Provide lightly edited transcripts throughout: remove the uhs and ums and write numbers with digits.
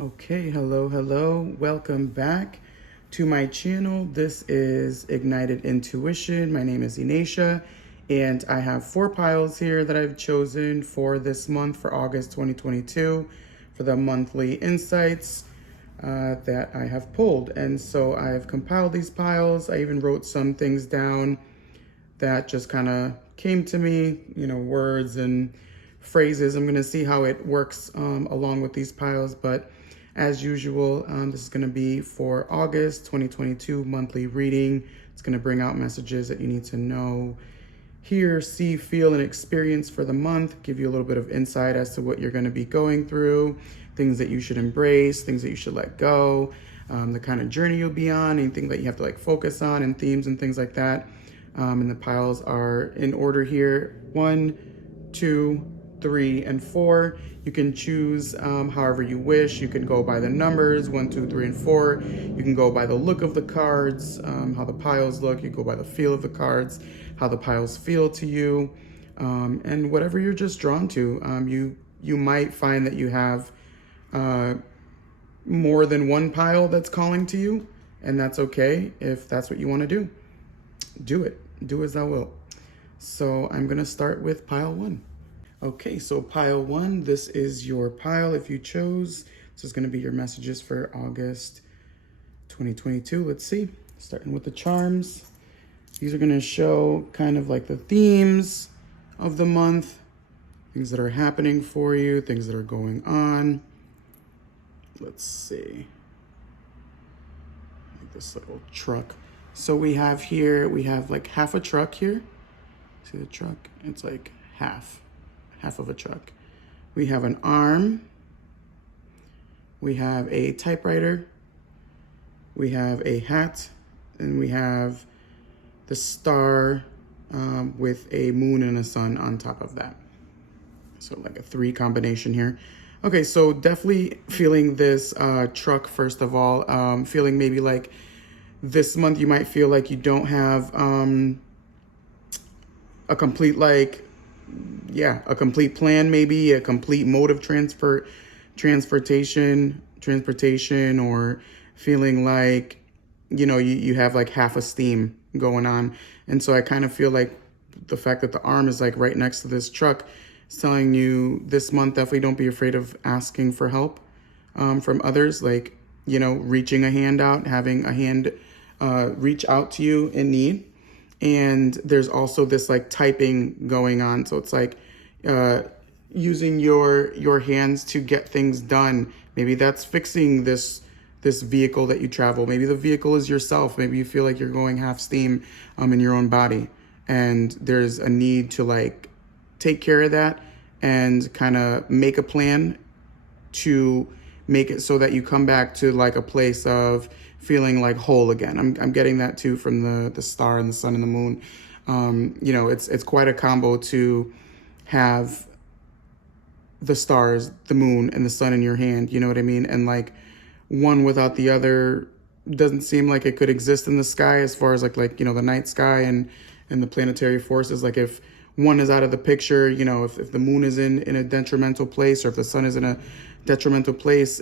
Okay, hello. Welcome back to my channel. This is Ignited Intuition. My name is Inacia, and I have 4 piles here that I've chosen for this month, for August 2022, for the monthly insights that I have pulled. And so I've compiled these piles. I even wrote some things down that just kind of came to me, words and phrases. I'm going to see how it works along with these piles, but as usual, this is going to be for August 2022 monthly reading. It's going to bring out messages that you need to know, hear, see, feel, and experience for the month, give you a little bit of insight as to what you're going to be going through, things that you should embrace, things that you should let go, the kind of journey you'll be on, anything that you have to focus on, and themes and things like that. And the piles are in order here: 1, 2, 3, and 4. You can choose however you wish. You can go by the numbers 1, 2, 3, and 4. You can go by the look of the cards, how the piles look. You go by the feel of the cards, how the piles feel to you, and whatever you're just drawn to. You might find that you have more than one pile that's calling to you, and that's okay. If that's what you want to do, do it. Do as thou wilt. So I'm going to start with pile 1. Okay, so pile 1, this is your pile if you chose. This is going to be your messages for August 2022. Let's see. Starting with the charms. These are going to show kind of like the themes of the month, things that are happening for you, things that are going on. Let's see. Like this little truck. So we have like half a truck here. See the truck? It's like half of a truck. We have an arm. We have a typewriter. We have a hat. And we have the star with a moon and a sun on top of that. So like a 3 combination here. Okay, so definitely feeling this truck first of all. Feeling maybe like this month you might feel like you don't have a complete a complete plan, maybe a complete mode of transportation, or feeling like, you have like half a steam going on. And so I kind of feel like the fact that the arm is like right next to this truck is telling you this month, definitely don't be afraid of asking for help from others, reaching a hand out, having a hand reach out to you in need. And there's also this typing going on. So it's using your hands to get things done. Maybe that's fixing this vehicle that you travel. Maybe the vehicle is yourself. Maybe you feel like you're going half steam in your own body. And there's a need to take care of that and kind of make a plan to make it so that you come back to a place of feeling whole again. I'm getting that too from the star and the sun and the moon. It's quite a combo to have the stars, the moon, and the sun in your hand. You know what I mean? And one without the other doesn't seem like it could exist in the sky, as far as the night sky and the planetary forces. If one is out of the picture, if the moon is in a detrimental place, or if the sun is in a detrimental place,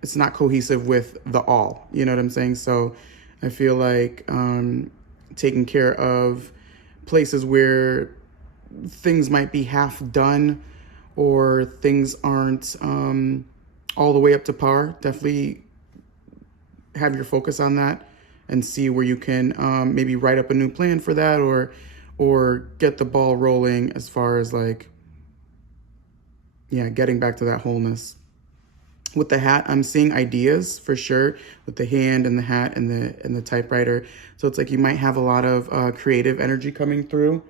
it's not cohesive with the all. You know what I'm saying? So I feel like taking care of places where things might be half done or things aren't all the way up to par, definitely have your focus on that and see where you can maybe write up a new plan for that, or get the ball rolling as far as getting back to that wholeness. With the hat, I'm seeing ideas for sure, with the hand and the hat and the typewriter. So it's you might have a lot of creative energy coming through.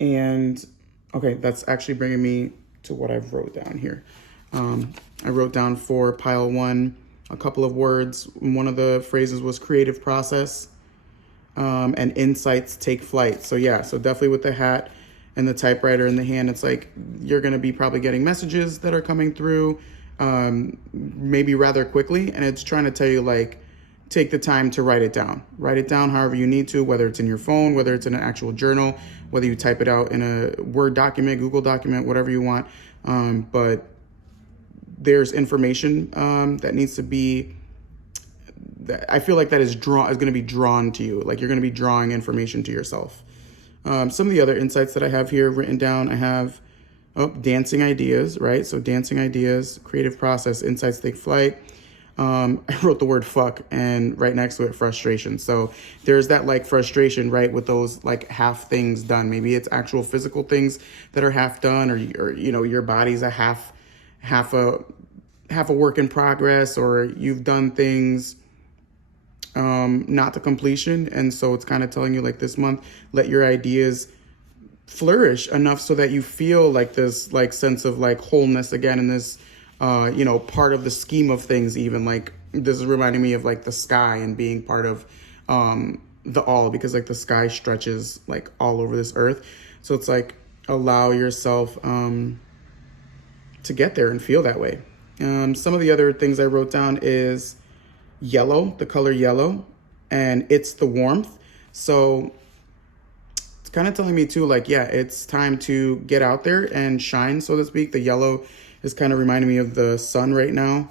And okay, that's actually bringing me to what I've wrote down here. I wrote down for pile 1 a couple of words. One of the phrases was creative process, and insights take flight. So so definitely with the hat and the typewriter in the hand, it's you're going to be probably getting messages that are coming through maybe rather quickly, and it's trying to tell you take the time to write it down however you need to, whether it's in your phone, whether it's in an actual journal, whether you type it out in a Word document, Google document, whatever you want, but there's information that needs to be, I feel like that is going to be drawn to you. Like you're going to be drawing information to yourself. Some of the other insights that I have here written down, I have dancing ideas, right? So dancing ideas, creative process, insights take flight. I wrote the word fuck and right next to it, frustration. So there's that like frustration, right? With those like half things done. Maybe it's actual physical things that are half done, or you know, your body's a half a work in progress, or you've done things not to completion. And so it's kind of telling you like this month, let your ideas flourish enough so that you feel like this like sense of like wholeness again in this you know, part of the scheme of things. Even like this is reminding me of like the sky and being part of the all, because like the sky stretches like all over this earth. So it's like allow yourself to get there and feel that way. Some of the other things I wrote down is yellow, the color yellow, and it's the warmth. So it's kind of telling me too, like, yeah, it's time to get out there and shine, so to speak. The yellow is kind of reminding me of the sun right now.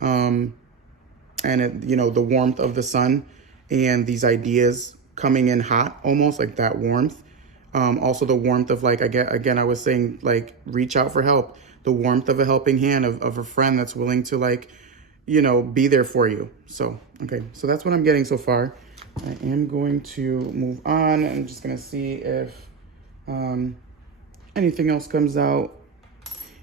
And it, you know, the warmth of the sun and these ideas coming in hot, almost like that warmth. Also the warmth of like, I was saying, like, reach out for help, the warmth of a helping hand of a friend that's willing to like, you know, be there for you. So, okay. So that's what I'm getting so far. I am going to move on. I'm just going to see if anything else comes out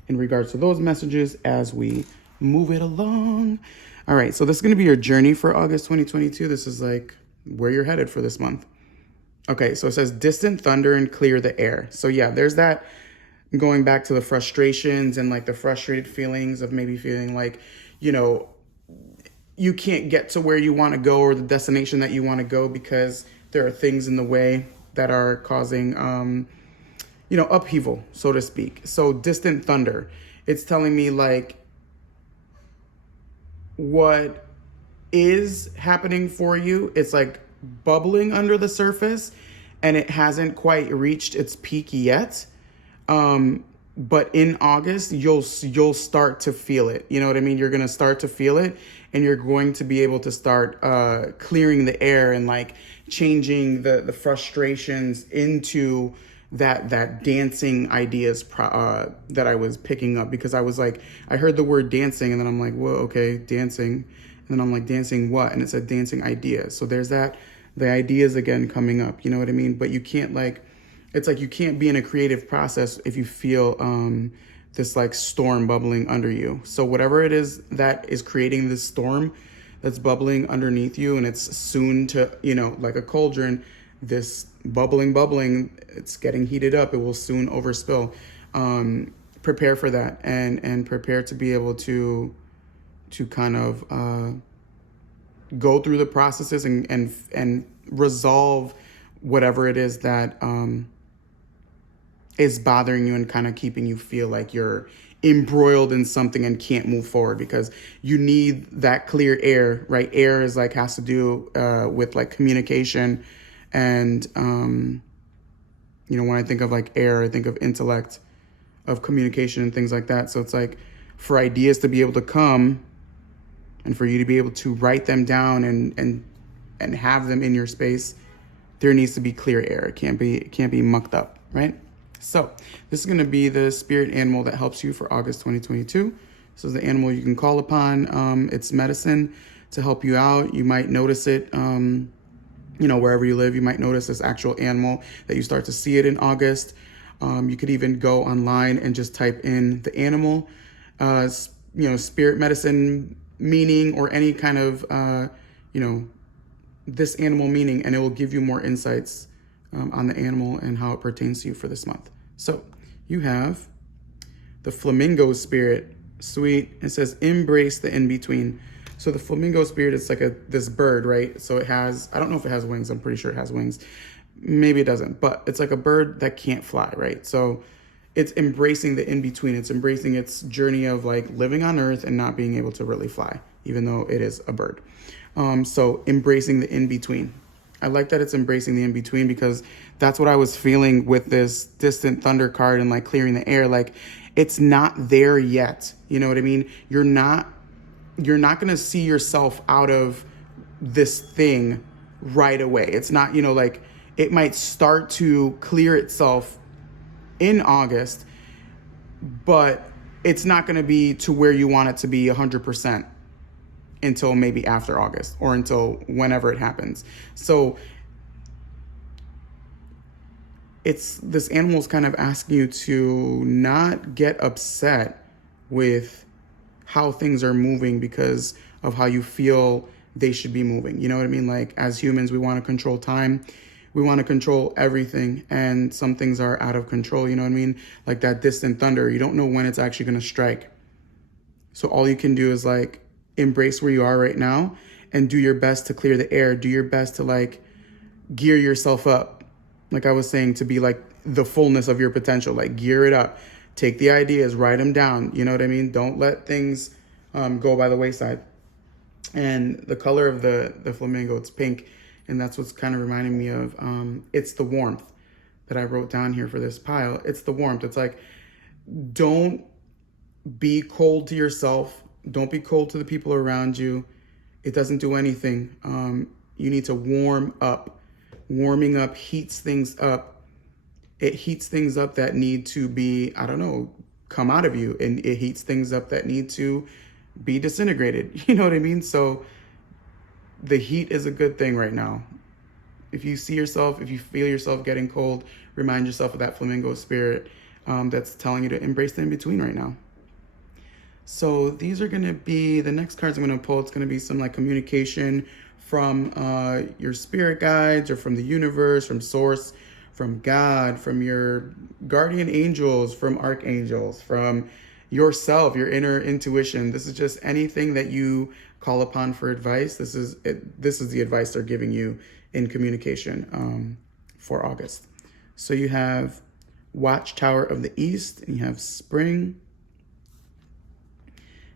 in regards to those messages as we move it along. All right. So this is going to be your journey for August 2022. This is like where you're headed for this month. Okay. So it says distant thunder and clear the air. So yeah, there's that going back to the frustrations and like the frustrated feelings of maybe feeling like, you know, you can't get to where you want to go or the destination that you want to go because there are things in the way that are causing, you know, upheaval, so to speak. So distant thunder, it's telling me like what is happening for you. It's like bubbling under the surface and it hasn't quite reached its peak yet. But in August, you'll start to feel it. You know what I mean? You're going to start to feel it, and you're going to be able to start clearing the air and like changing the frustrations into that dancing ideas that I was picking up, because I was like, I heard the word dancing and then I'm like, well, okay, dancing. And then I'm like, dancing what? And it said dancing ideas. So there's that, the ideas again coming up, you know what I mean? But you can't like, it's like you can't be in a creative process if you feel this like storm bubbling under you. So whatever it is that is creating this storm that's bubbling underneath you, and it's soon to, you know, like a cauldron, this bubbling, it's getting heated up. It will soon overspill. Prepare for that and prepare to be able to kind of go through the processes and resolve whatever it is that is bothering you and kind of keeping you feel like you're embroiled in something and can't move forward, because you need that clear air, right? Air is like, has to do with like communication. And, you know, when I think of like air, I think of intellect, of communication and things like that. So it's like for ideas to be able to come and for you to be able to write them down and have them in your space, there needs to be clear air. It can't be mucked up, right? So this is going to be the spirit animal that helps you for August 2022. This is the animal you can call upon. It's medicine to help you out. You might notice it, you know, wherever you live. You might notice this actual animal that you start to see it in August. You could even go online and just type in the animal, you know, spirit medicine meaning, or any kind of, you know, this animal meaning, and it will give you more insights on the animal and how it pertains to you for this month. So you have the flamingo spirit. Sweet. It says embrace the in-between. So the flamingo spirit is like this bird, right? So it has, I don't know if it has wings. I'm pretty sure it has wings. Maybe it doesn't, but it's like a bird that can't fly, right? So it's embracing the in-between. It's embracing its journey of like living on earth and not being able to really fly, even though it is a bird. So embracing the in-between. I like that it's embracing the in-between, because that's what I was feeling with this distant thunder card and like clearing the air. Like It's not there yet. You know what I mean? You're not going to see yourself out of this thing right away. It's not, like it might start to clear itself in August, but it's not going to be to where you want it to be 100% until maybe after August or until whenever it happens. So this animal's kind of asking you to not get upset with how things are moving because of how you feel they should be moving. You know what I mean? Like, as humans, we want to control time. We want to control everything, and some things are out of control. You know what I mean? Like that distant thunder. You don't know when it's actually going to strike. So all you can do is like embrace where you are right now and do your best to clear the air. Do your best to like gear yourself up. Like I was saying, to be like the fullness of your potential. Like, gear it up. Take the ideas, write them down. You know what I mean? Don't let things go by the wayside. And the color of the flamingo, it's pink. And that's what's kind of reminding me of, it's the warmth that I wrote down here for this pile. It's the warmth. It's like, don't be cold to yourself. Don't be cold to the people around you. It doesn't do anything. You need to warm up. Warming up heats things up. It heats things up that need to be, come out of you. And it heats things up that need to be disintegrated. You know what I mean? So the heat is a good thing right now. If you feel yourself getting cold, remind yourself of that flamingo spirit that's telling you to embrace the in-between right now. So these are going to be, the next cards I'm going to pull, it's going to be some like communication from your spirit guides or from the universe, from source, from God, from your guardian angels, from archangels, from yourself, your inner intuition. This is just anything that you call upon for advice. This is the advice they're giving you in communication for August. So you have Watchtower of the East, and you have Spring,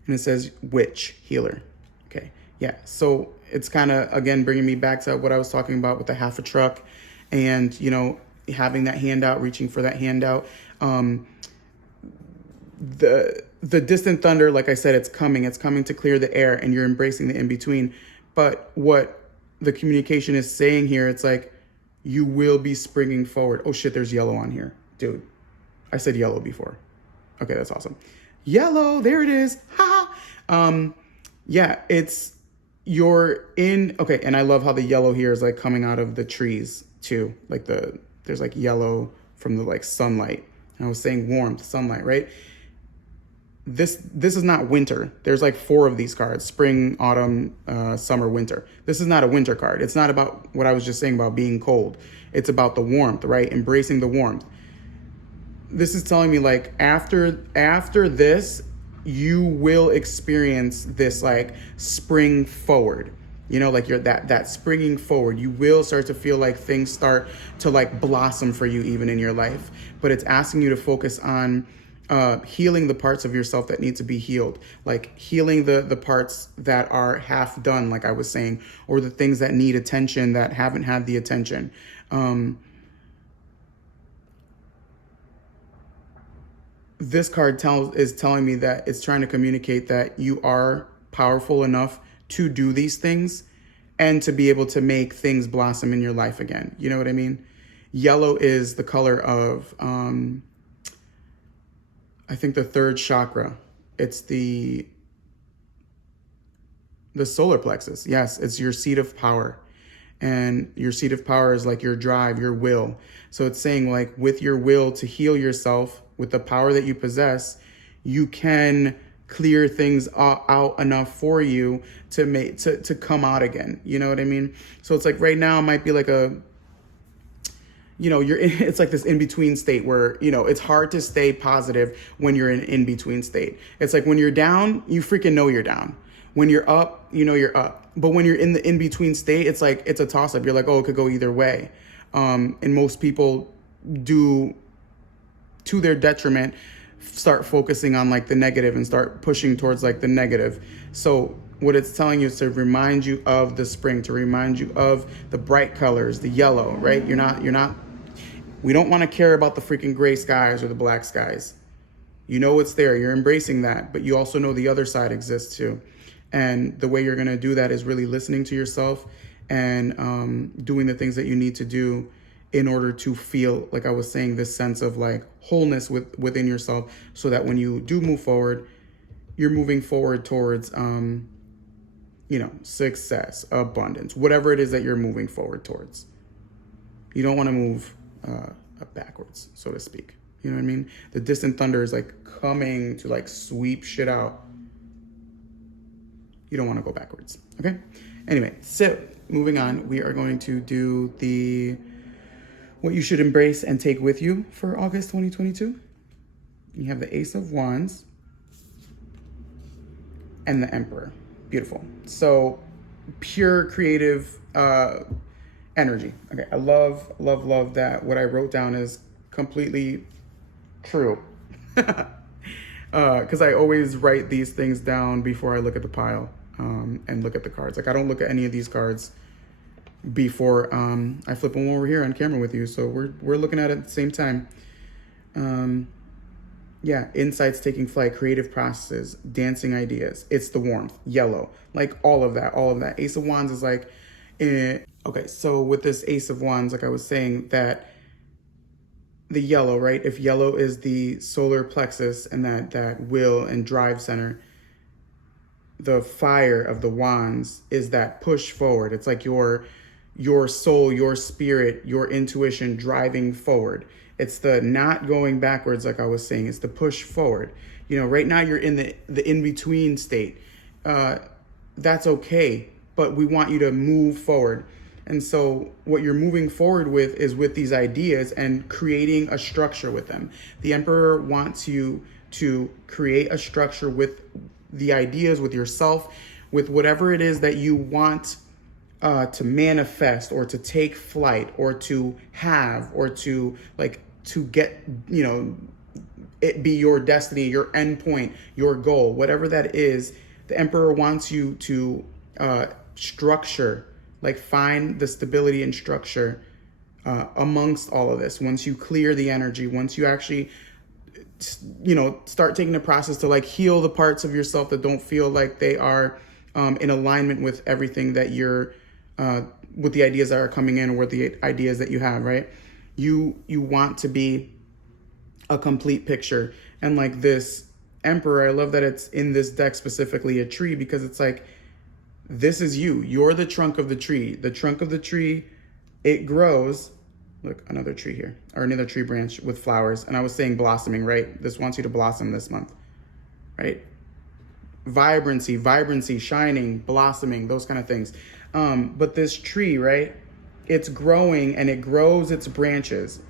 and it says Witch, Healer. Okay, yeah. So it's kind of, again, bringing me back to what I was talking about with the half a truck and, having that handout, reaching for that handout. The distant thunder, like I said, it's coming to clear the air, and you're embracing the in-between. But what the communication is saying here, it's like, you will be springing forward. Oh shit, there's yellow on here. Dude, I said yellow before. Okay, that's awesome. Yellow, there it is. Ha! Yeah, you're in, okay, and I love how the yellow here is like coming out of the trees too. Like there's like yellow from the like sunlight. And I was saying warmth, sunlight, right? This is not winter. There's like 4 of these cards: spring, autumn, summer, winter. This is not a winter card. It's not about what I was just saying about being cold. It's about the warmth, right? Embracing the warmth. This is telling me like after this, you will experience this like spring forward. Like you're that springing forward. You will start to feel like things start to like blossom for you even in your life. But it's asking you to focus on healing the parts of yourself that need to be healed, like healing the parts that are half done, like I was saying, or the things that need attention that haven't had the attention. This card is telling me that it's trying to communicate that you are powerful enough to do these things and to be able to make things blossom in your life again. You know what I mean? Yellow is the color of, I think, the 3rd chakra. It's the solar plexus. Yes, it's your seat of power. And your seat of power is like your drive, your will. So it's saying like with your will to heal yourself, with the power that you possess, you can clear things out enough for you to come out again. You know what I mean? So it's like right now it might be like it's like this in-between state where, it's hard to stay positive when you're in between state. It's like when you're down, you freaking know you're down. When you're up, you're up. But when you're in the in-between state, it's like, it's a toss-up. You're like, oh, it could go either way. And most people do, to their detriment, start focusing on like the negative and start pushing towards like the negative. So what it's telling you is to remind you of the spring, to remind you of the bright colors, the yellow, right? We don't want to care about the freaking gray skies or the black skies. You know it's there. You're embracing that, but you also know the other side exists too. And the way you're going to do that is really listening to yourself and doing the things that you need to do in order to feel, like I was saying, this sense of like wholeness within yourself, so that when you do move forward, you're moving forward towards, success, abundance, whatever it is that you're moving forward towards. You don't want to move backwards, so to speak. You know what I mean? The distant thunder is like coming to like sweep shit out. You don't want to go backwards. Okay? Anyway, so moving on, we are going to do what you should embrace and take with you for August 2022. You have the Ace of Wands and the Emperor. Beautiful. So pure creative energy. Okay, I love that what I wrote down is completely true. Because I always write these things down before I look at the pile and look at the cards. Like, I don't look at any of these cards before I flip them over here on camera with you. So we're looking at it at the same time. Insights taking flight, creative processes, dancing ideas. It's the warmth, yellow, like all of that. Ace of Wands is like, okay, so with this Ace of Wands, like I was saying, that the yellow, right? If yellow is the solar plexus and that will and drive center, the fire of the wands is that push forward. It's like your soul, your spirit, your intuition driving forward. It's the not going backwards, like I was saying. It's the push forward. Right now you're in the in-between state. That's okay, but we want you to move forward. And so what you're moving forward with is with these ideas and creating a structure with them. The Emperor wants you to create a structure with the ideas, with yourself, with whatever it is that you want to manifest or to take flight or to have or to get, it be your destiny, your end point, your goal, whatever that is. The Emperor wants you to structure, like find the stability and structure amongst all of this. Once you clear the energy, once you actually start taking the process to like heal the parts of yourself that don't feel like they are in alignment with everything that you're with the ideas that are coming in, or with the ideas that you have, right? You want to be a complete picture. And like this Emperor, I love that it's in this deck specifically a tree, because it's like, this is you. You're the trunk of the tree. The trunk of the tree, it grows. Look, another tree here, or another tree branch with flowers. And I was saying blossoming, right? This wants you to blossom this month, right? Vibrancy, shining, blossoming, those kind of things. But this tree, right? It's growing and it grows its branches.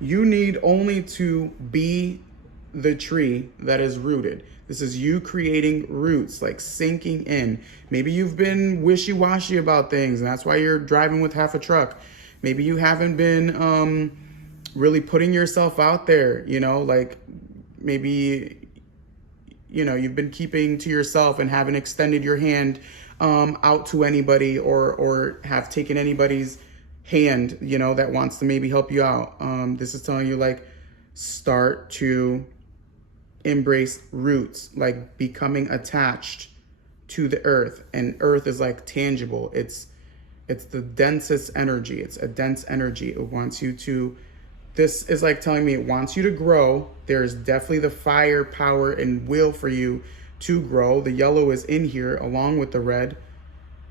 You need only to be the tree that is rooted. This is you creating roots, like sinking in. Maybe you've been wishy-washy about things, and that's why you're driving with half a truck. Maybe you haven't been really putting yourself out there, like maybe, you've been keeping to yourself and haven't extended your hand out to anybody or have taken anybody's hand, that wants to maybe help you out. This is telling you, like, start to embrace roots, like becoming attached to the earth. And earth is like tangible. It's the densest energy. It's a dense energy. It wants you to, this is like telling me it wants you to grow. There's definitely the fire, power, and will for you to grow. The yellow is in here along with the red,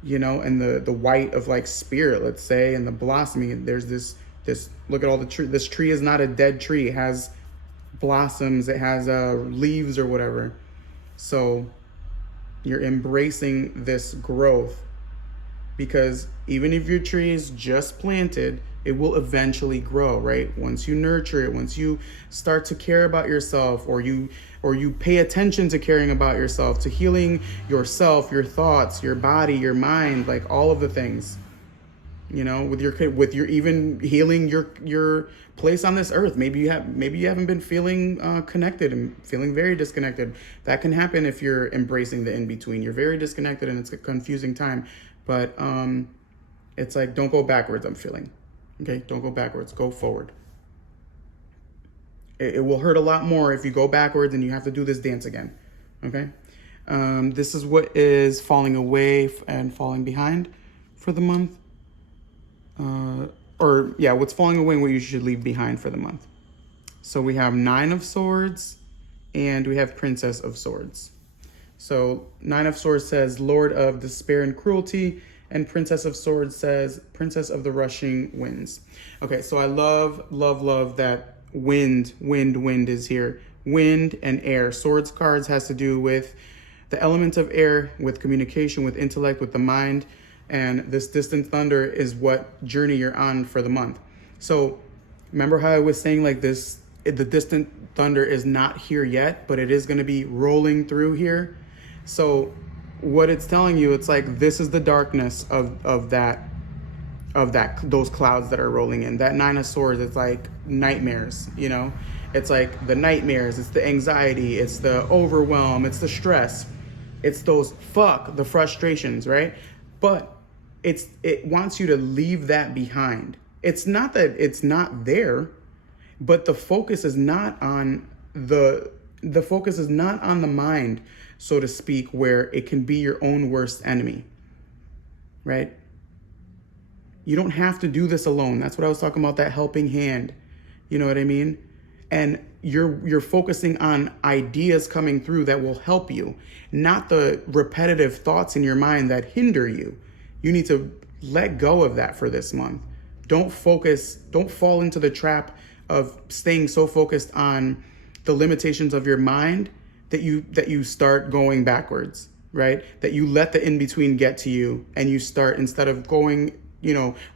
and the white of like spirit, let's say, and the blossoming. There's this look at all the tree. This tree is not a dead tree. It has blossoms, it has leaves or whatever. So you're embracing this growth, because even if your tree is just planted, it will eventually grow, right? Once you nurture it, once you start to care about yourself, or you pay attention to caring about yourself, to healing yourself, your thoughts, your body, your mind, like all of the things, with your even healing your place on this earth. Maybe you haven't been feeling connected and feeling very disconnected. That can happen if you're embracing the in-between. You're very disconnected and it's a confusing time, but it's like, don't go backwards. I'm feeling, okay? Don't go backwards, go forward. It will hurt a lot more if you go backwards and you have to do this dance again. Okay. This is what is falling away and falling behind for the month. What's falling away and what you should leave behind for the month. So we have Nine of Swords and we have Princess of Swords. So Nine of Swords says Lord of Despair and Cruelty, and Princess of Swords says Princess of the Rushing Winds. Okay, so I love that wind is here. Wind and air. Swords cards has to do with the element of air, with communication, with intellect, with the mind. And this distant thunder is what journey you're on for the month. So remember how I was saying like this, the distant thunder is not here yet, but it is going to be rolling through here. So what it's telling you, it's like this is the darkness of those clouds that are rolling in. That Nine of Swords, it's like nightmares, you know? It's like the nightmares, it's the anxiety, it's the overwhelm, it's the stress, it's the frustrations, right? But it wants you to leave that behind. It's not that it's not there, but the focus is not on the mind, so to speak, where it can be your own worst enemy, right? You don't have to do this alone. That's what I was talking about, that helping hand. You know what I mean? And you're focusing on ideas coming through that will help you, not the repetitive thoughts in your mind that hinder you. You need to let go of that for this month. Don't fall into the trap of staying so focused on the limitations of your mind that you start going backwards, right? That you let the in-between get to you and you start, instead of going,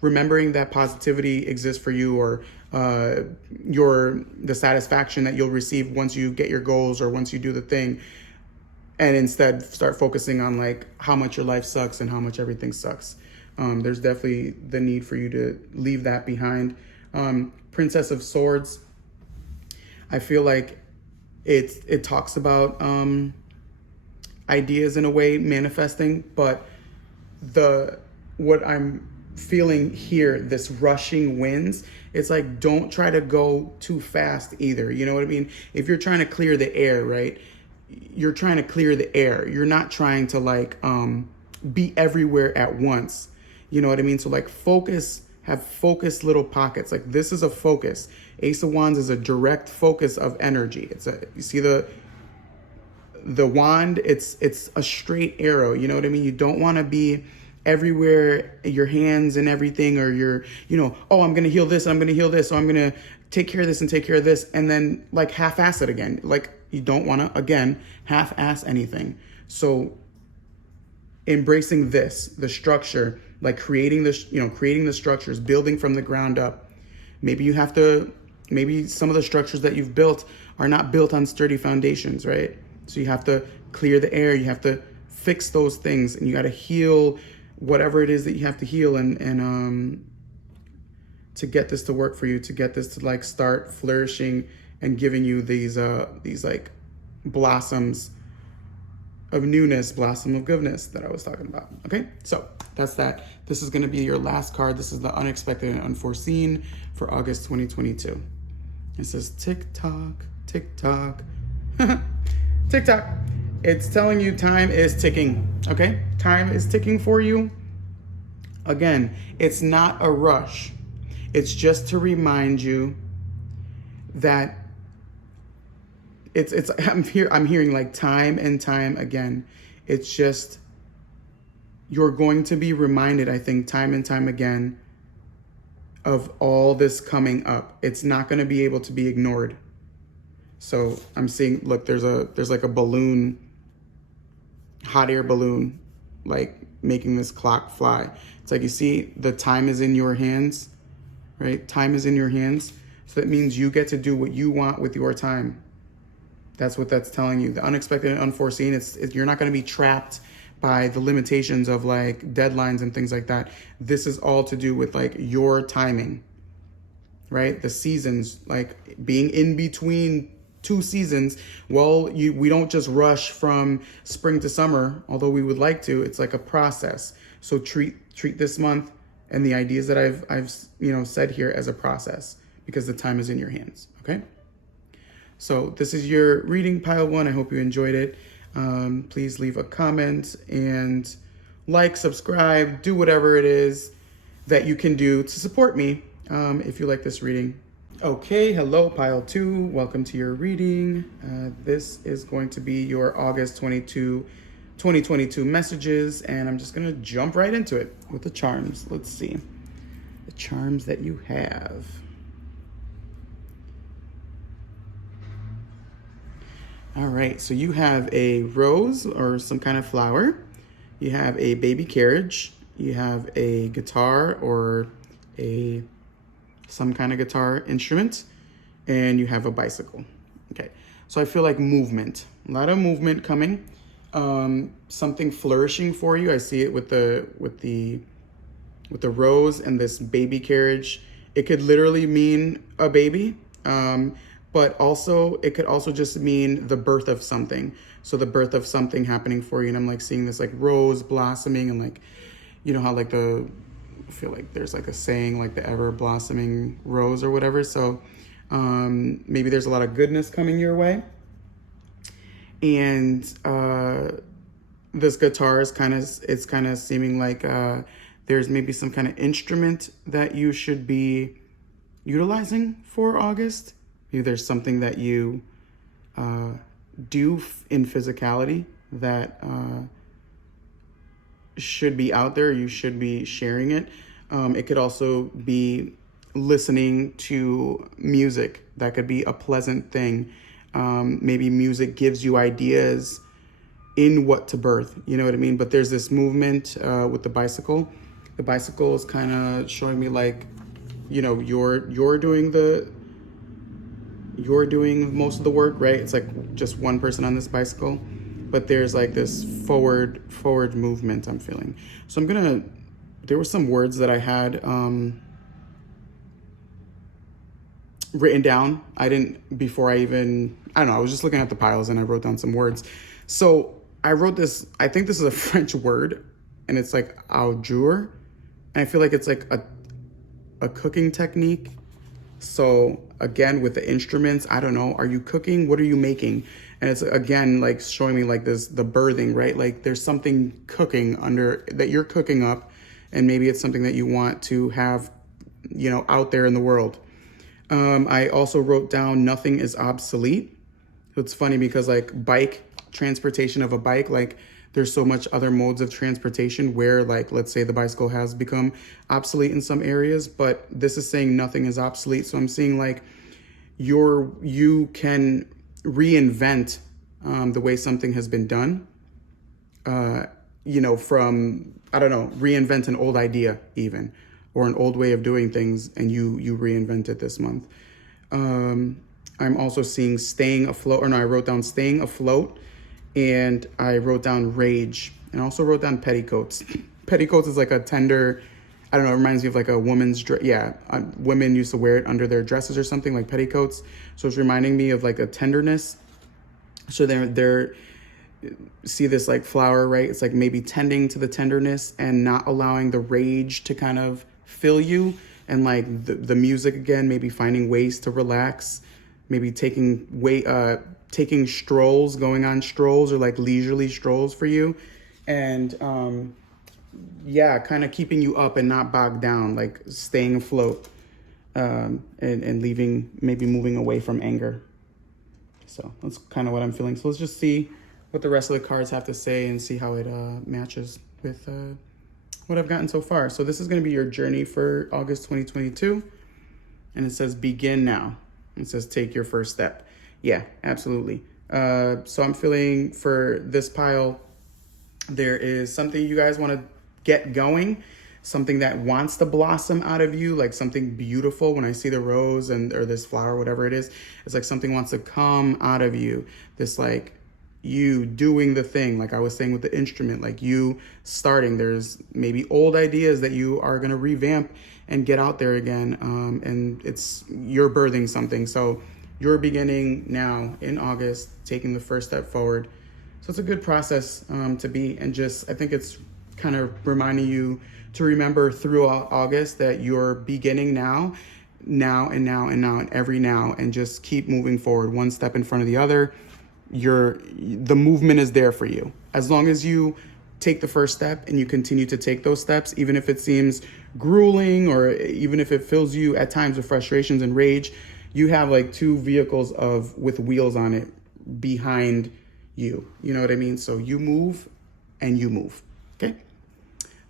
remembering that positivity exists for you, or the satisfaction that you'll receive once you get your goals or once you do the thing, and instead start focusing on like how much your life sucks and how much everything sucks. There's definitely the need for you to leave that behind. Princess of Swords, I feel like it talks about ideas in a way manifesting, but what I'm feeling here, this rushing winds, it's like, don't try to go too fast either. You know what I mean? If you're trying to clear the air, right? You're trying to clear the air. You're not trying to like be everywhere at once. You know what I mean? So like have focused little pockets. Like this is a focus. Ace of Wands is a direct focus of energy. You see the wand, it's a straight arrow. You know what I mean? You don't want to be everywhere, your hands and everything, or I'm going to heal this, I'm going to heal this, so I'm going to take care of this and take care of this, and then like half-ass it again. Like you don't want to, again, half-ass anything. So embracing the structure, like creating the structures, building from the ground up. Maybe some of the structures that you've built are not built on sturdy foundations, right? So you have to clear the air, you have to fix those things, and you got to heal whatever it is that you have to heal, and to get this to work for you, to get this to like start flourishing and giving you these like blossoms of newness, blossom of goodness that I was talking about. Okay, so that's that. This is going to be your last card. This is the Unexpected and Unforeseen for August 2022. It says tick tock, tick tock, tick tock. It's telling you time is ticking. Okay, time is ticking for you. Again, it's not a rush. It's just to remind you that I'm hearing like time and time again. It's just, you're going to be reminded, I think, time and time again of all this coming up. It's not going to be able to be ignored. So I'm seeing, look, there's like a balloon, hot air balloon, like making this clock fly. It's like, you see, the time is in your hands, right? Time is in your hands. So that means you get to do what you want with your time. That's what that's telling you. The unexpected and unforeseen, you're not going to be trapped by the limitations of like deadlines and things like that. This is all to do with like your timing, right? The seasons, like being in between two seasons. Well, we don't just rush from spring to summer, although we would like to. It's like a process. So treat this month and the ideas that I've said here as a process, because the time is in your hands. Okay. So this is your reading pile 1. I hope you enjoyed it. Please leave a comment and like, subscribe, do whatever it is that you can do to support me if you like this reading. Okay, hello, pile 2. Welcome to your reading. This is going to be your August 2022 messages, and I'm just going to jump right into it with the charms. Let's see the charms that you have. All right, so you have a rose or some kind of flower. You have a baby carriage. You have a guitar or some kind of guitar instrument, and you have a bicycle. Okay, so I feel like movement, a lot of movement coming, something flourishing for you. I see it with the rose and this baby carriage. It could literally mean a baby, but also it could also just mean the birth of something. So the birth of something happening for you, and I'm like seeing this like rose blossoming, and like, you know how like I feel like there's like a saying like the ever blossoming rose or whatever. So maybe there's a lot of goodness coming your way. And this guitar is kind of seeming like there's maybe some kind of instrument that you should be utilizing for August. Maybe there's something that you do in physicality that should be out there. You should be sharing it. It could also be listening to music. That could be a pleasant thing. Maybe music gives you ideas in what to birth, you know what I mean? But there's this movement with the bicycle. The bicycle is kind of showing me like, you know, you're doing most of the work, right? It's like just one person on this bicycle, but there's like this forward movement I'm feeling. So there were some words that I had written down. I don't know, I was just looking at the piles and I wrote down some words. So I wrote this, I think this is a French word, and it's like au jour. And I feel like it's like a cooking technique. So again, with the instruments, I don't know, are you cooking? What are you making? And it's again like showing me like the birthing, right? Like there's something cooking under that you're cooking up, and maybe it's something that you want to have, you know, out there in the world. I also wrote down nothing is obsolete. So it's funny because like transportation of a bike, like there's so much other modes of transportation where like, let's say the bicycle has become obsolete in some areas, but this is saying nothing is obsolete. So I'm seeing like you can reinvent the way something has been done, you know, from, I don't know, reinvent an old idea even, or an old way of doing things, and you reinvent it this month. I'm also seeing staying afloat, I wrote down staying afloat, and I wrote down rage, and also wrote down petticoats. Petticoats is like a tender, I don't know, it reminds me of like a woman's dress. Yeah, women used to wear it under their dresses or something, like petticoats. So it's reminding me of like a tenderness. So they're see this like flower, right? It's like maybe tending to the tenderness and not allowing the rage to kind of fill you. And like the music again, maybe finding ways to relax, maybe taking strolls, going on strolls or like leisurely strolls for you. And kind of keeping you up and not bogged down, like staying afloat, and maybe moving away from anger. So that's kind of what I'm feeling. So let's just see what the rest of the cards have to say and see how it matches with what I've gotten so far. So this is going to be your journey for August 2022. And it says begin now. It says take your first step. Yeah, absolutely. So I'm feeling for this pile, there is something you guys want to get going, something that wants to blossom out of you, like something beautiful. When I see the rose or this flower, whatever it is, it's like something wants to come out of you. This like you doing the thing, like I was saying with the instrument, like you starting. There's maybe old ideas that you are going to revamp and get out there again. And you're birthing something. So you're beginning now in August, taking the first step forward. So it's a good process to be, and I think it's kind of reminding you to remember throughout August that you're beginning now. now and now and now and every now, and just keep moving forward one step in front of the other. The movement is there for you. As long as you take the first step and you continue to take those steps, even if it seems grueling or even if it fills you at times with frustrations and rage, you have like two vehicles with wheels on it behind you. You know what I mean? So you move and you move. Okay.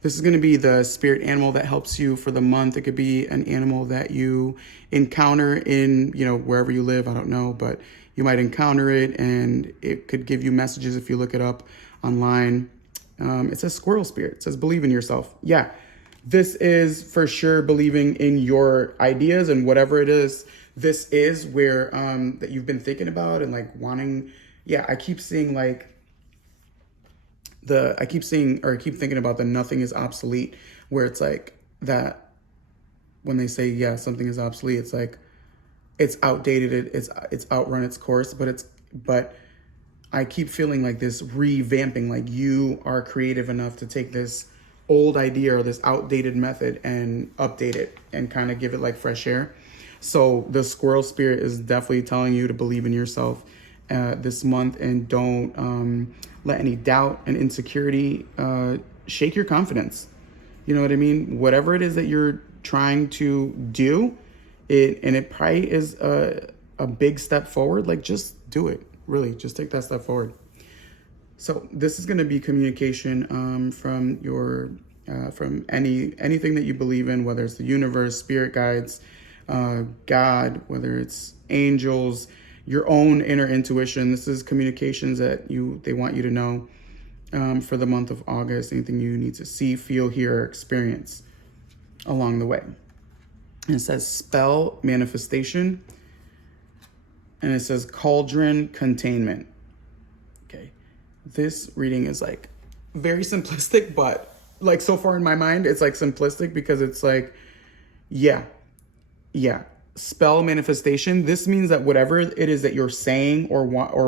This is going to be the spirit animal that helps you for the month. It could be an animal that you encounter in, wherever you live. I don't know, but you might encounter it and it could give you messages if you look it up online. It says squirrel spirit. It says believe in yourself. Yeah, this is for sure believing in your ideas and whatever it is. This is where that you've been thinking about and like wanting. Yeah, I keep seeing I keep thinking about the nothing is obsolete, where it's like that when they say, yeah, something is obsolete, it's like it's outdated, it's outrun its course, but I keep feeling like this revamping, like you are creative enough to take this old idea or this outdated method and update it and kind of give it like fresh air. So the squirrel spirit is definitely telling you to believe in yourself this month, and don't let any doubt and insecurity shake your confidence. You know what I mean? Whatever it is that you're trying to do, it probably is a big step forward. Like, just do it. Really, just take that step forward. So this is going to be communication from anything that you believe in, whether it's the universe, spirit guides, God, whether it's angels, your own inner intuition. This is communications that they want you to know for the month of August. Anything you need to see, feel, hear, or experience along the way. And it says spell manifestation. And it says cauldron containment. Okay. This reading is like very simplistic, but like so far in my mind, it's like simplistic because it's like, yeah. Spell manifestation. This means that whatever it is that you're saying or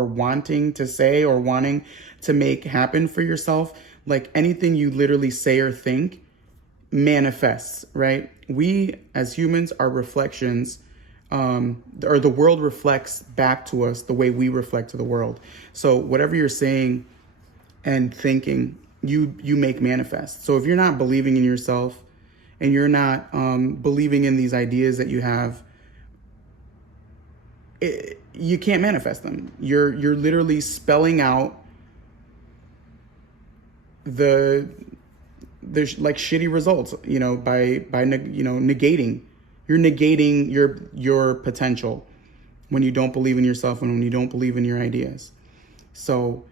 wanting to say or wanting to make happen for yourself, like anything you literally say or think manifests, right? We as humans are reflections, or the world reflects back to us the way we reflect to the world. So whatever you're saying and thinking, you make manifest. So if you're not believing in yourself and you're not believing in these ideas that you have, you can't manifest them. You're literally spelling out the like shitty results, by negating. You're negating your potential when you don't believe in yourself and when you don't believe in your ideas. So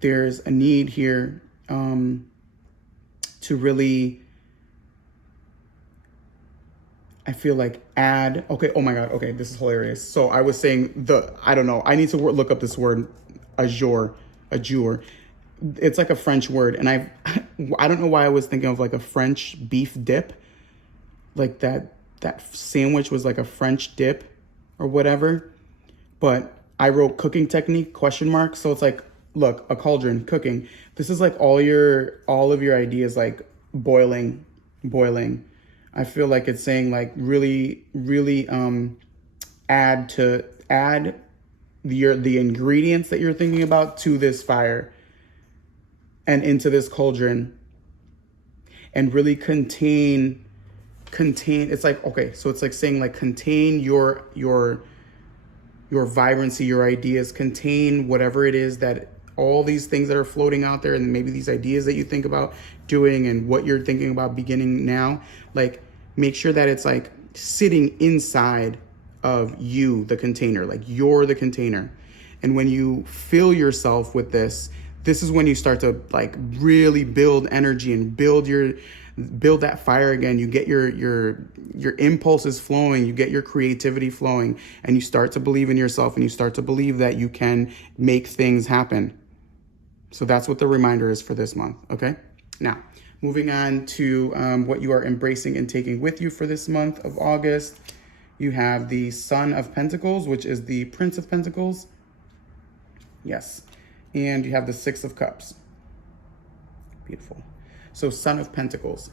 there's a need here to really, I feel like add, okay, oh my God, okay, this is hilarious. So I was saying I don't know, I need to look up this word, azure. It's like a French word. And I don't know why I was thinking of like a French beef dip, like that sandwich was like a French dip or whatever. But I wrote cooking technique ? So it's like, look, a cauldron, cooking. This is like all of your ideas, like boiling. I feel like it's saying like really, really add the ingredients that you're thinking about to this fire and into this cauldron, and really contain. It's like, okay, so it's like saying like contain your vibrancy, your ideas, contain whatever it is that all these things that are floating out there, and maybe these ideas that you think about doing and what you're thinking about beginning now, like make sure that it's like sitting inside of you, the container, like you're the container. And when you fill yourself with this is when you start to like really build energy and build that fire again. You get your impulses flowing, you get your creativity flowing, and you start to believe in yourself, and you start to believe that you can make things happen. So that's what the reminder is for this month. Okay. Now, moving on to what you are embracing and taking with you for this month of August. You have the Son of Pentacles, which is the Prince of Pentacles. Yes. And you have the Six of Cups. Beautiful. So Son of Pentacles.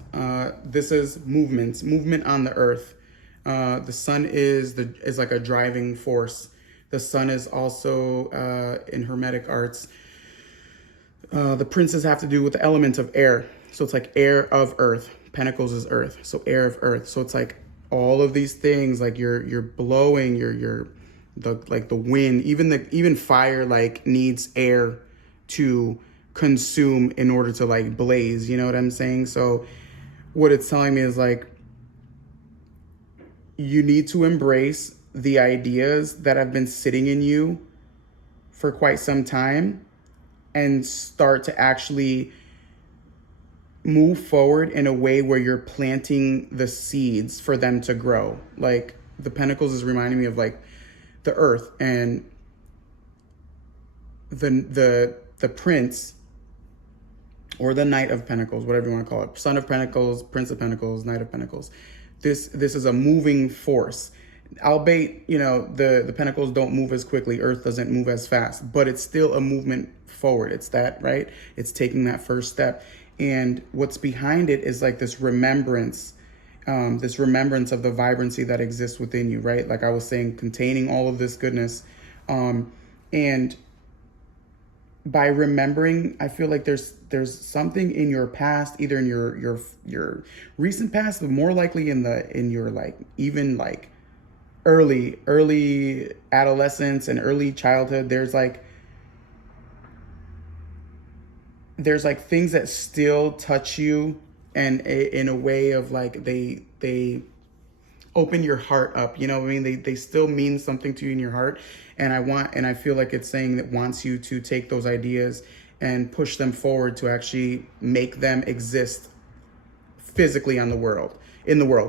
This is movement on the earth. The sun is like a driving force. The sun is also in Hermetic arts. The princes have to do with the element of air. So it's like air of earth. Pentacles is earth. So air of earth. So it's like all of these things, like you're blowing, the wind, even fire like needs air to consume in order to like blaze. You know what I'm saying? So what it's telling me is like you need to embrace the ideas that have been sitting in you for quite some time and start to actually move forward in a way where you're planting the seeds for them to grow. Like the Pentacles is reminding me of like the earth, and the prince or the Knight of Pentacles, whatever you want to call it, Son of Pentacles, Prince of Pentacles, Knight of Pentacles. This is a moving force. Albeit, you know, the Pentacles don't move as quickly, Earth doesn't move as fast, but it's still a movement forward. It's that, right? It's taking that first step. And what's behind it is like this remembrance of the vibrancy that exists within you, right? Like I was saying, containing all of this goodness. And by remembering, I feel like there's something in your past, either in your recent past, but more likely in your like even like early adolescence and early childhood. There's like things that still touch you, and in a way of like they open your heart up, you know what I mean? They still mean something to you in your heart. And I feel like it's saying that wants you to take those ideas and push them forward to actually make them exist physically in the world,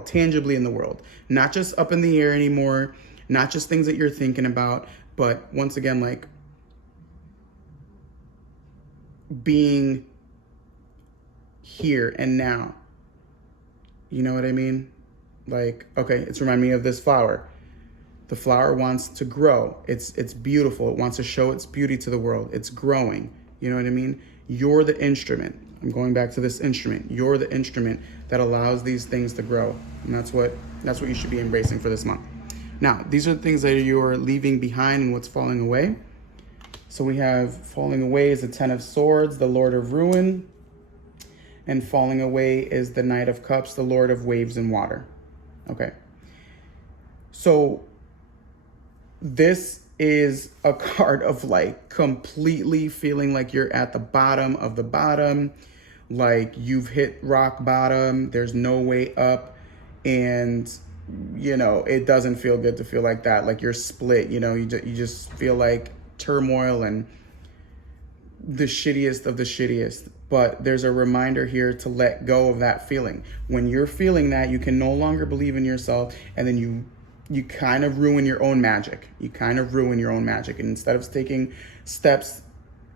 tangibly in the world, not just up in the air anymore, not just things that you're thinking about, but once again, like being here and now. You know what I mean? Like, okay, it's reminding me of this flower. The flower wants to grow. It's beautiful. It wants to show its beauty to the world. It's growing. You know what I mean? You're the instrument. I'm going back to this instrument. You're the instrument that allows these things to grow. And that's what you should be embracing for this month. Now, these are the things that you're leaving behind and what's falling away. So we have falling away is the Ten of Swords, the Lord of Ruin. And falling away is the Knight of Cups, the Lord of Waves and Water. Okay. So this is a card of like completely feeling like you're at the bottom of the bottom, like you've hit rock bottom, there's no way up, and you know, it doesn't feel good to feel like that, like you're split, you know, you just feel like turmoil and the shittiest of the shittiest. But there's a reminder here to let go of that feeling. When you're feeling that, you can no longer believe in yourself, and then you kind of ruin your own magic. And instead of taking steps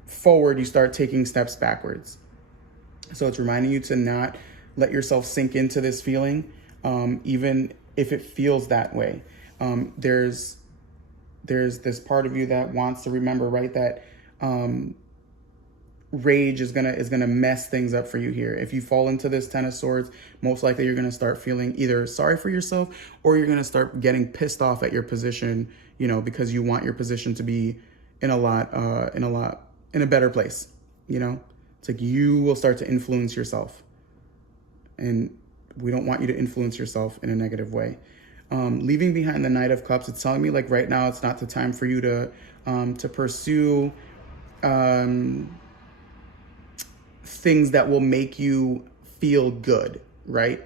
forward, you start taking steps backwards. So it's reminding you to not let yourself sink into this feeling, even if it feels that way. There's this part of you that wants to remember, right, that rage is gonna mess things up for you here. If you fall into this Ten of Swords, most likely you're gonna start feeling either sorry for yourself, or you're gonna start getting pissed off at your position, you know, because you want your position to be in a better place. You know, it's like you will start to influence yourself, and we don't want you to influence yourself in a negative way. Leaving behind the Knight of Cups, it's telling me like right now it's not the time for you to pursue things that will make you feel good, right?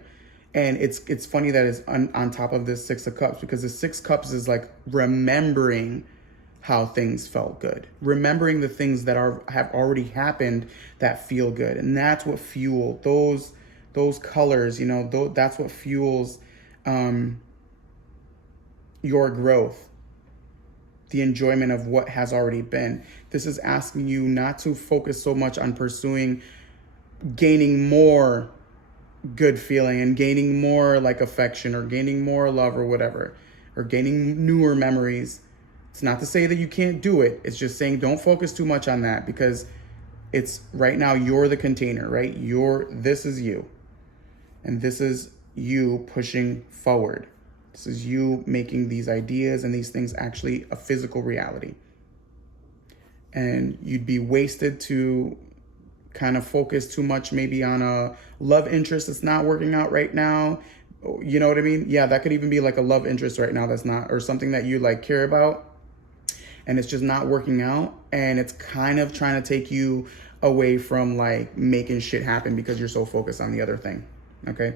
And it's funny that it's on top of this Six of Cups, because the Six of Cups is like remembering how things felt good, remembering the things that have already happened that feel good, and that's what fuel those colors. You know, that's what fuels your growth, the enjoyment of what has already been. This is asking you not to focus so much on pursuing gaining more good feeling and gaining more like affection or gaining more love or whatever, or gaining newer memories. It's not to say that you can't do it. It's just saying don't focus too much on that, because it's right now you're the container, right? This is you, and this is you pushing forward. This is you making these ideas and these things actually a physical reality. And you'd be wasted to kind of focus too much maybe on a love interest that's not working out right now. You know what I mean? Yeah, that could even be like a love interest right now that's not, or something that you like care about and it's just not working out, and it's kind of trying to take you away from like making shit happen because you're so focused on the other thing. Okay?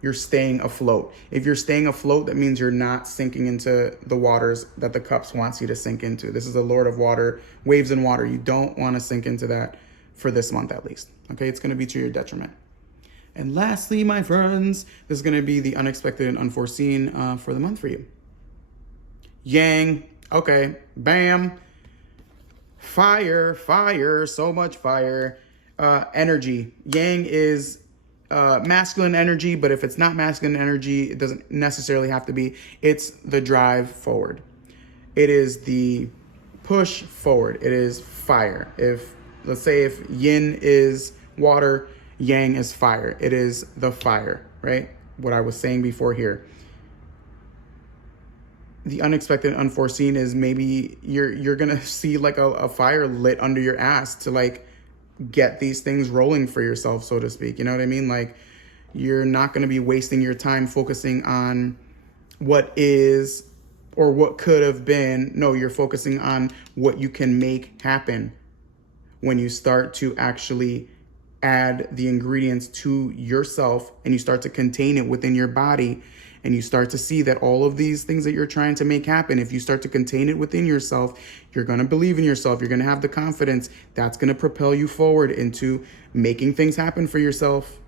You're staying afloat. If you're staying afloat, that means you're not sinking into the waters that the cups wants you to sink into. This is the Lord of Water, waves and water. You don't want to sink into that for this month at least. Okay, it's going to be to your detriment. And lastly, my friends, this is going to be the unexpected and unforeseen for the month for you. Yang. Okay, bam. Fire, so much fire. Energy. Yang is masculine energy, but if it's not masculine energy, it doesn't necessarily have to be. It's the drive forward. It is the push forward. It is fire. Let's say if yin is water, yang is fire. It is the fire, right? What I was saying before here. The unexpected, unforeseen is maybe you're gonna see like a fire lit under your ass to like get these things rolling for yourself, so to speak. You know what I mean? Like, you're not gonna be wasting your time focusing on what is or what could have been. No, you're focusing on what you can make happen when you start to actually add the ingredients to yourself and you start to contain it within your body. And you start to see that all of these things that you're trying to make happen, if you start to contain it within yourself, you're going to believe in yourself. You're going to have the confidence. That's going to propel you forward into making things happen for yourself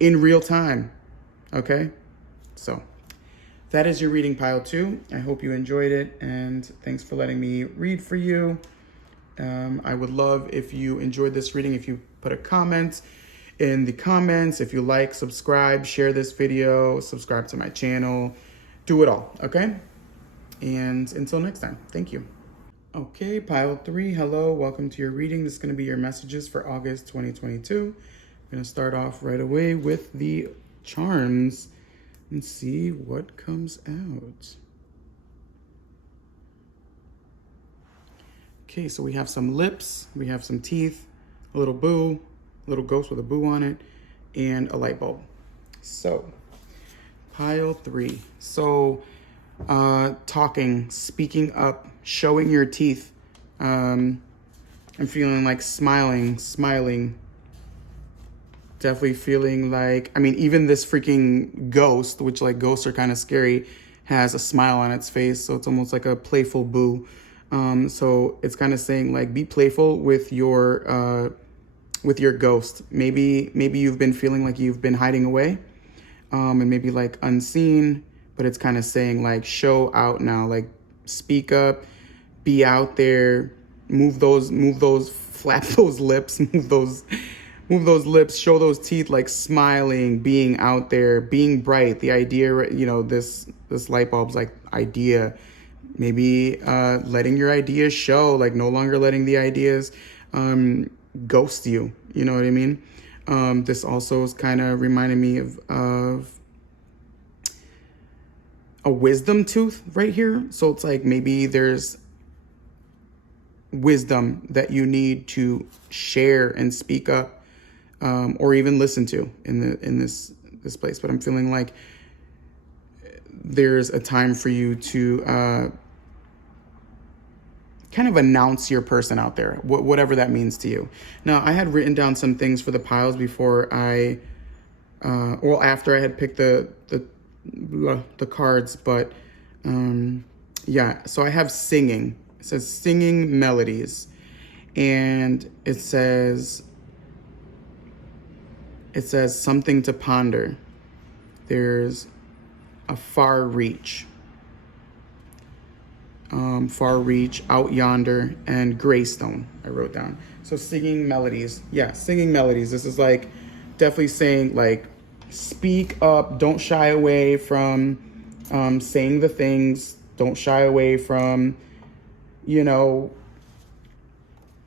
in real time. Okay? So that is your reading pile 2. I hope you enjoyed it. And thanks for letting me read for you. I would love if you enjoyed this reading, if you put a comment in the comments. If you like, subscribe, share this video, subscribe to my channel, do it all, okay? And until next time, thank you. Okay, pile 3, hello, welcome to your reading. This is going to be your messages for August 2022. I'm going to start off right away with the charms and see what comes out. Okay, so we have some lips, we have some teeth, a little boo, a little ghost with a boo on it, and a light bulb. So, pile 3. So, talking, speaking up, showing your teeth. I'm feeling like smiling. Definitely feeling like, I mean, even this freaking ghost, which like ghosts are kind of scary, has a smile on its face. So it's almost like a playful boo. So it's kind of saying like, be playful with your ghost. Maybe you've been feeling like you've been hiding away, and maybe like unseen, but it's kind of saying like, show out now, like speak up, be out there, move those, flap those lips, move those lips, show those teeth, like smiling, being out there, being bright. The idea, you know, this light bulb's like idea. Maybe letting your ideas show, like no longer letting the ideas ghost you. You know what I mean? This also is kind of reminding me of a wisdom tooth right here. So it's like maybe there's wisdom that you need to share and speak up, or even listen to in this place. But I'm feeling like there's a time for you to kind of announce your person out there, whatever that means to you. Now, I had written down some things for the piles before after I had picked the cards, but yeah. So I have singing. It says singing melodies, and it says something to ponder. There's a far reach, out yonder, and Greystone, I wrote down. So singing melodies. Yeah, singing melodies. This is like definitely saying like, speak up. Don't shy away from saying the things. Don't shy away from, you know,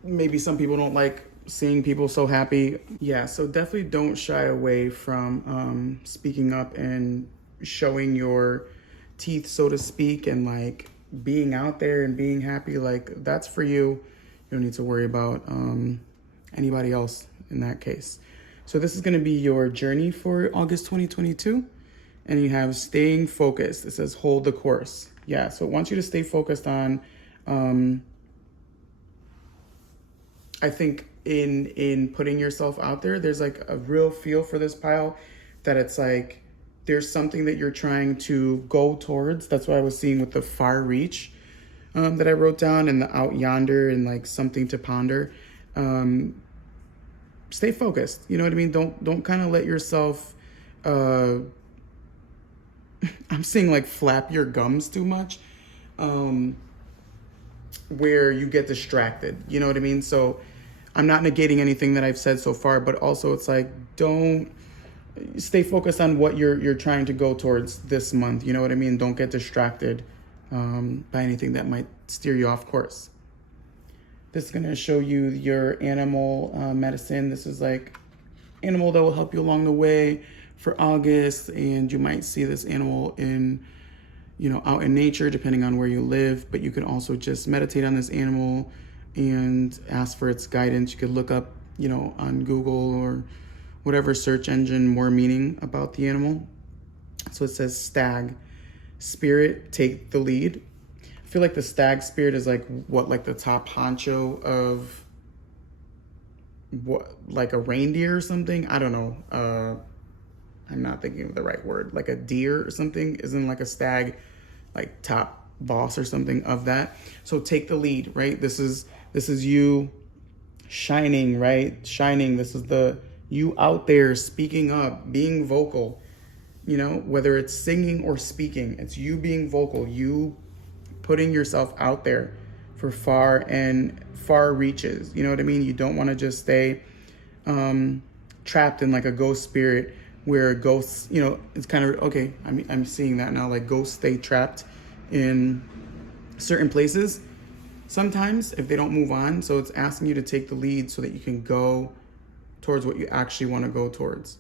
maybe some people don't like seeing people so happy. Yeah, so definitely don't shy away from speaking up and showing your teeth, so to speak, and like being out there and being happy, like that's for you. You don't need to worry about anybody else in that case. So this is going to be your journey for August 2022. And you have staying focused. It says hold the course. Yeah, so it wants you to stay focused on, I think in putting yourself out there, there's like a real feel for this pile that it's like there's something that you're trying to go towards. That's what I was seeing with the far reach that I wrote down, and the out yonder, and like something to ponder. Stay focused. You know what I mean? Don't kind of let yourself, I'm seeing like flap your gums too much, where you get distracted. You know what I mean? So I'm not negating anything that I've said so far, but also it's like, don't stay focused on what you're trying to go towards this month. You know what I mean? Don't get distracted by anything that might steer you off course. This is going to show you your animal medicine. This is like animal that will help you along the way for August, and you might see this animal in, out in nature, depending on where you live, but you can also just meditate on this animal and ask for its guidance. You could look up, on Google or whatever search engine, more meaning about the animal. So it says stag, spirit, take the lead. I feel like the stag spirit is like the top honcho of what, like a reindeer or something? I don't know. I'm not thinking of the right word. Like a deer or something. Isn't like a stag like top boss or something of that? So take the lead, right? This is you shining, right? Shining. This is you out there speaking up, being vocal, whether it's singing or speaking. It's you being vocal, you putting yourself out there for far reaches. You know what I mean? You don't want to just stay trapped in like a ghost spirit, where ghosts, it's kind of, okay, I'm seeing that now, like ghosts stay trapped in certain places sometimes if they don't move on. So it's asking you to take the lead so that you can go towards what you actually want to go towards.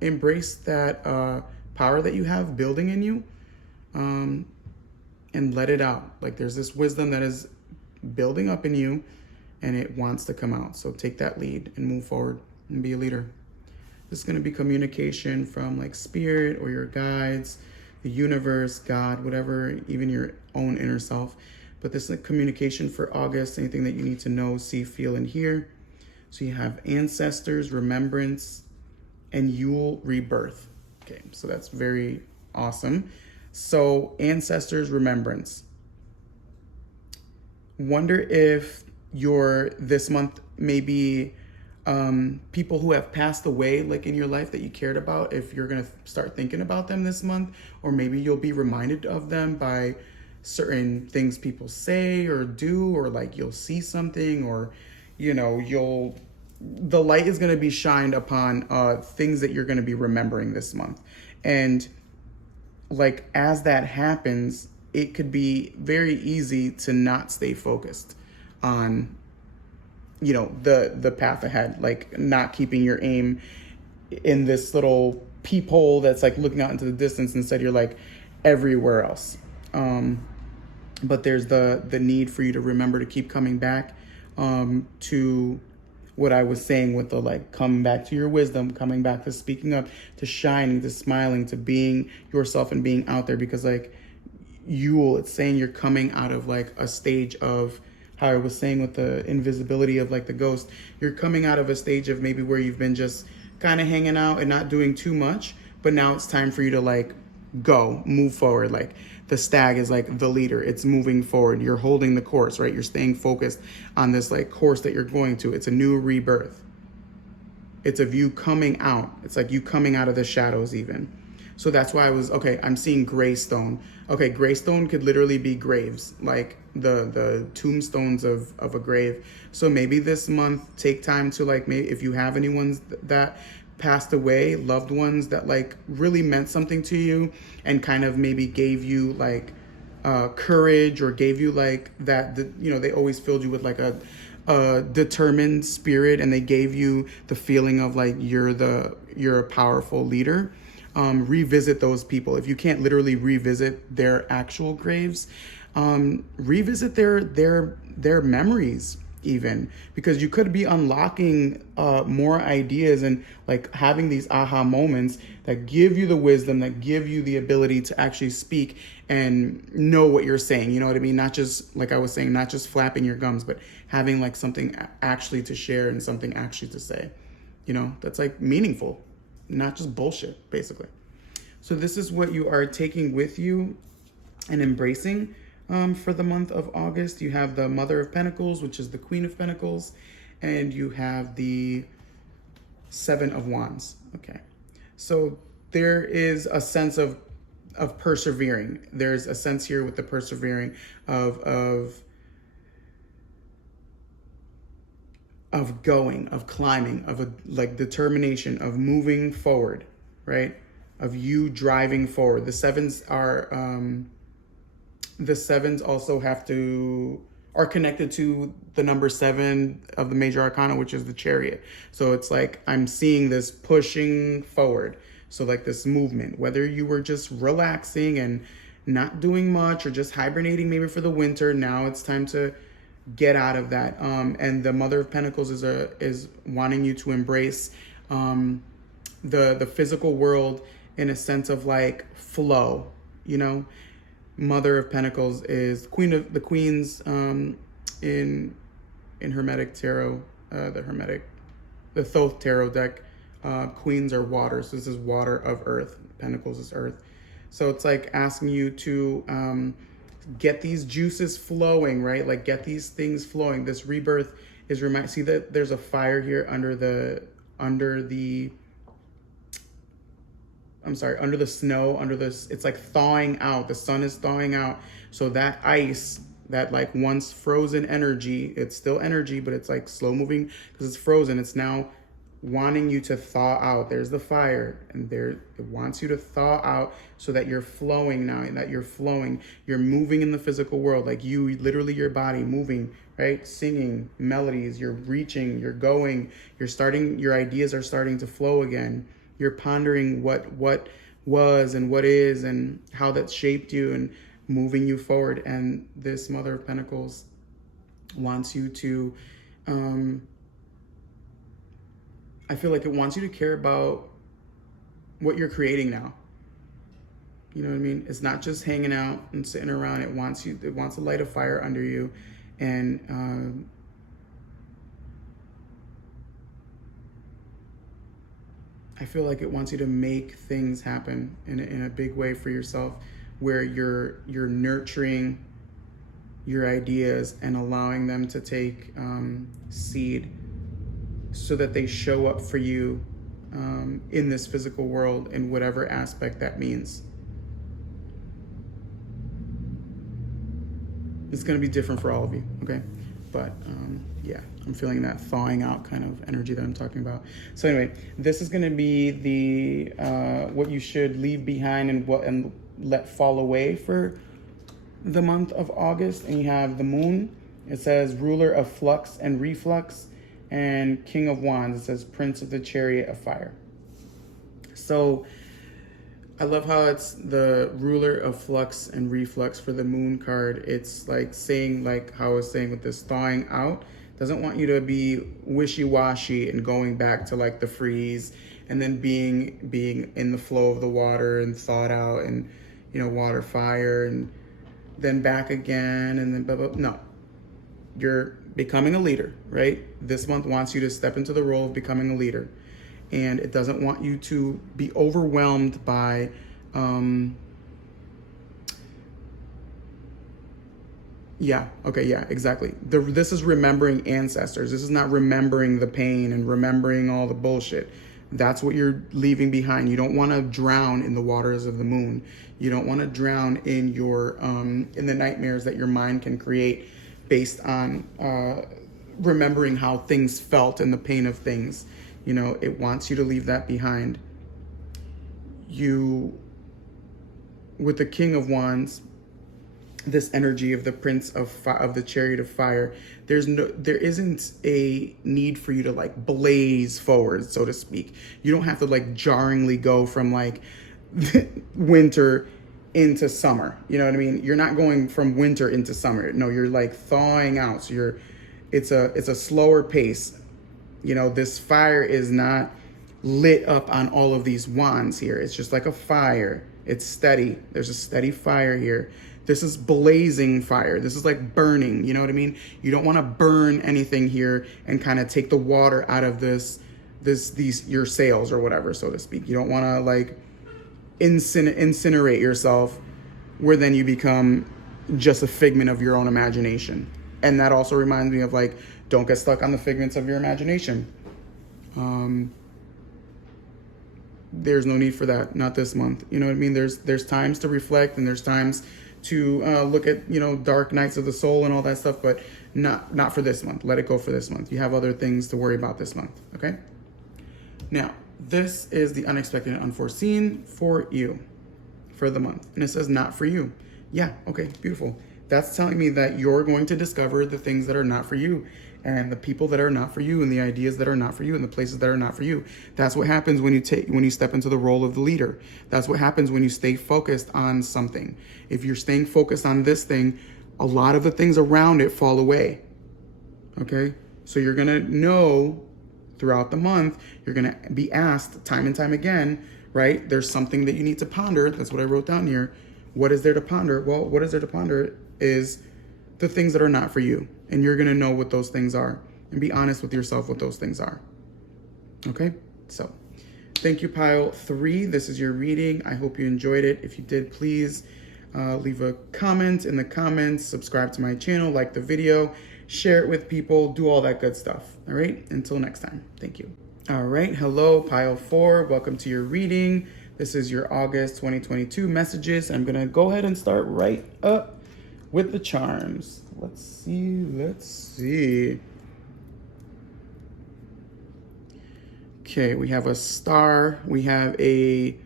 Embrace that power that you have building in you, and let it out. Like there's this wisdom that is building up in you, and it wants to come out. So take that lead and move forward and be a leader. This is going to be communication from like spirit or your guides, the universe, God, whatever, even your own inner self. But this is a communication for August, anything that you need to know, see, feel, and hear. So you have ancestors, remembrance, and Yule rebirth. Okay, so that's very awesome. So ancestors, remembrance. Wonder if this month maybe people who have passed away, like in your life, that you cared about, if you're going to start thinking about them this month, or maybe you'll be reminded of them by certain things people say or do, or like you'll see something, or the light is going to be shined upon things that you're going to be remembering this month. And like as that happens, it could be very easy to not stay focused on the path ahead, like not keeping your aim in this little peephole that's like looking out into the distance. Instead, you're like everywhere else. But there's the need for you to remember to keep coming back to what I was saying with the like coming back to your wisdom, coming back to speaking up, to shining, to smiling, to being yourself and being out there. Because like it's saying you're coming out of like a stage of, how I was saying with the invisibility of like the ghost, you're coming out of a stage of maybe where you've been just kind of hanging out and not doing too much, but now it's time for you to like move forward. Like the stag is like the leader, it's moving forward, you're holding the course, right? You're staying focused on this like course that you're going to. It's a new rebirth. It's of you coming out. It's like you coming out of the shadows even. So that's why I'm seeing gray stone. Okay, gray stone could literally be graves, like the tombstones of a grave. So maybe this month, take time to like, maybe if you have anyone that passed away, loved ones that like really meant something to you and kind of maybe gave you like courage, or gave you like that, they always filled you with like a determined spirit, and they gave you the feeling of like you're a powerful leader. revisit those people. If you can't literally revisit their actual graves, revisit their memories even, because you could be unlocking more ideas and like having these aha moments that give you the wisdom, that give you the ability to actually speak and know what you're saying. You know what I mean? Not just, like I was saying, not just flapping your gums, but having like something actually to share and something actually to say, you know, that's like meaningful, not just bullshit, basically. So this is what you are taking with you and embracing for the month of August. You have the Mother of Pentacles, which is the Queen of Pentacles, and you have the Seven of Wands. Okay, so there is a sense of persevering. There's a sense here with the persevering of going, of climbing, of a like determination, of moving forward, right? Of you driving forward. The sevens also are connected to the number 7 of the major arcana, which is the Chariot. So it's like I'm seeing this pushing forward. So like this movement, whether you were just relaxing and not doing much or just hibernating maybe for the winter, now it's time to get out of that. And the Mother of Pentacles is wanting you to embrace the physical world in a sense of like flow, you know. Mother of Pentacles is the queens in Hermetic Tarot, the Thoth Tarot deck. Queens are water, so this is water of earth. Pentacles is earth. So it's like asking you to get these juices flowing, right? Like get these things flowing. This rebirth is see that there's a fire here under the snow, it's like thawing out. The sun is thawing out. So that ice, that like once frozen energy, it's still energy, but it's like slow moving because it's frozen. It's now wanting you to thaw out. There's the fire, and it wants you to thaw out so that you're flowing now, and that you're moving in the physical world, like you literally, your body moving, right? Singing melodies, you're reaching, you're going, your ideas are starting to flow again. You're pondering what was and what is and how that shaped you and moving you forward. And this Mother of Pentacles wants you to I feel like it wants you to care about what you're creating now. You know what I mean? It's not just hanging out and sitting around. It wants to light a fire under you. And I feel like it wants you to make things happen in a big way for yourself, where you're nurturing your ideas and allowing them to take seed, so that they show up for you in this physical world in whatever aspect that means. It's going to be different for all of you, okay? But yeah, I'm feeling that thawing out kind of energy that I'm talking about. So anyway, this is going to be the what you should leave behind and let fall away for the month of August. And you have the Moon. It says ruler of flux and reflux. And King of Wands, it says Prince of the Chariot of Fire. So I love how it's the ruler of flux and reflux for the Moon card. It's like saying, like how I was saying with this thawing out, doesn't want you to be wishy-washy and going back to like the freeze and then being in the flow of the water and thawed out and, you know, water, fire, and then back again and then blah, blah. No. You're becoming a leader, right? This month wants you to step into the role of becoming a leader. And it doesn't want you to be overwhelmed by exactly. This is remembering ancestors. This is not remembering the pain and remembering all the bullshit. That's what you're leaving behind. You don't want to drown in the waters of the moon. You don't want to drown in your in the nightmares that your mind can create based on remembering how things felt and the pain of things. You know, it wants you to leave that behind. With the King of Wands, this energy of the prince of the chariot of fire. There isn't a need for you to like blaze forward, so to speak. You don't have to like jarringly go from like winter into summer. You know what I mean? You're not going from winter into summer. No, you're like thawing out. So it's a slower pace. You know, this fire is not lit up on all of these wands here. It's just like a fire. It's steady. There's a steady fire here. This is blazing fire. This is like burning. You know what I mean? You don't want to burn anything here and kind of take the water out of these your sails or whatever, so to speak. You don't want to like incinerate yourself, where then you become just a figment of your own imagination. And that also reminds me of like, don't get stuck on the figments of your imagination. There's no need for that. Not this month. You know what I mean? There's times to reflect, and there's times to look at, you know, dark nights of the soul and all that stuff, but not for this month. Let it go for this month. You have other things to worry about this month. Okay. Now, this is the unexpected and unforeseen for you for the month. And it says not for you. Yeah. Okay. Beautiful. That's telling me that you're going to discover the things that are not for you, and the people that are not for you, and the ideas that are not for you, and the places that are not for you. That's what happens when you step into the role of the leader. That's what happens when you stay focused on something. If you're staying focused on this thing, a lot of the things around it fall away. Okay? So you're going to know throughout the month, you're going to be asked time and time again, right? There's something that you need to ponder. That's what I wrote down here. What is there to ponder? Well, what is there to ponder is the things that are not for you. And you're going to know what those things are, and be honest with yourself what those things are. Okay? So, thank you, pile 3. This is your reading. I hope you enjoyed it. If you did, please leave a comment in the comments, subscribe to my channel, like the video, share it with people, do all that good stuff. All right? Until next time. Thank you. All right. Hello, pile 4. Welcome to your reading. This is your August 2022 messages. I'm going to go ahead and start right up with the charms. Let's see. Okay, we have a star, we have a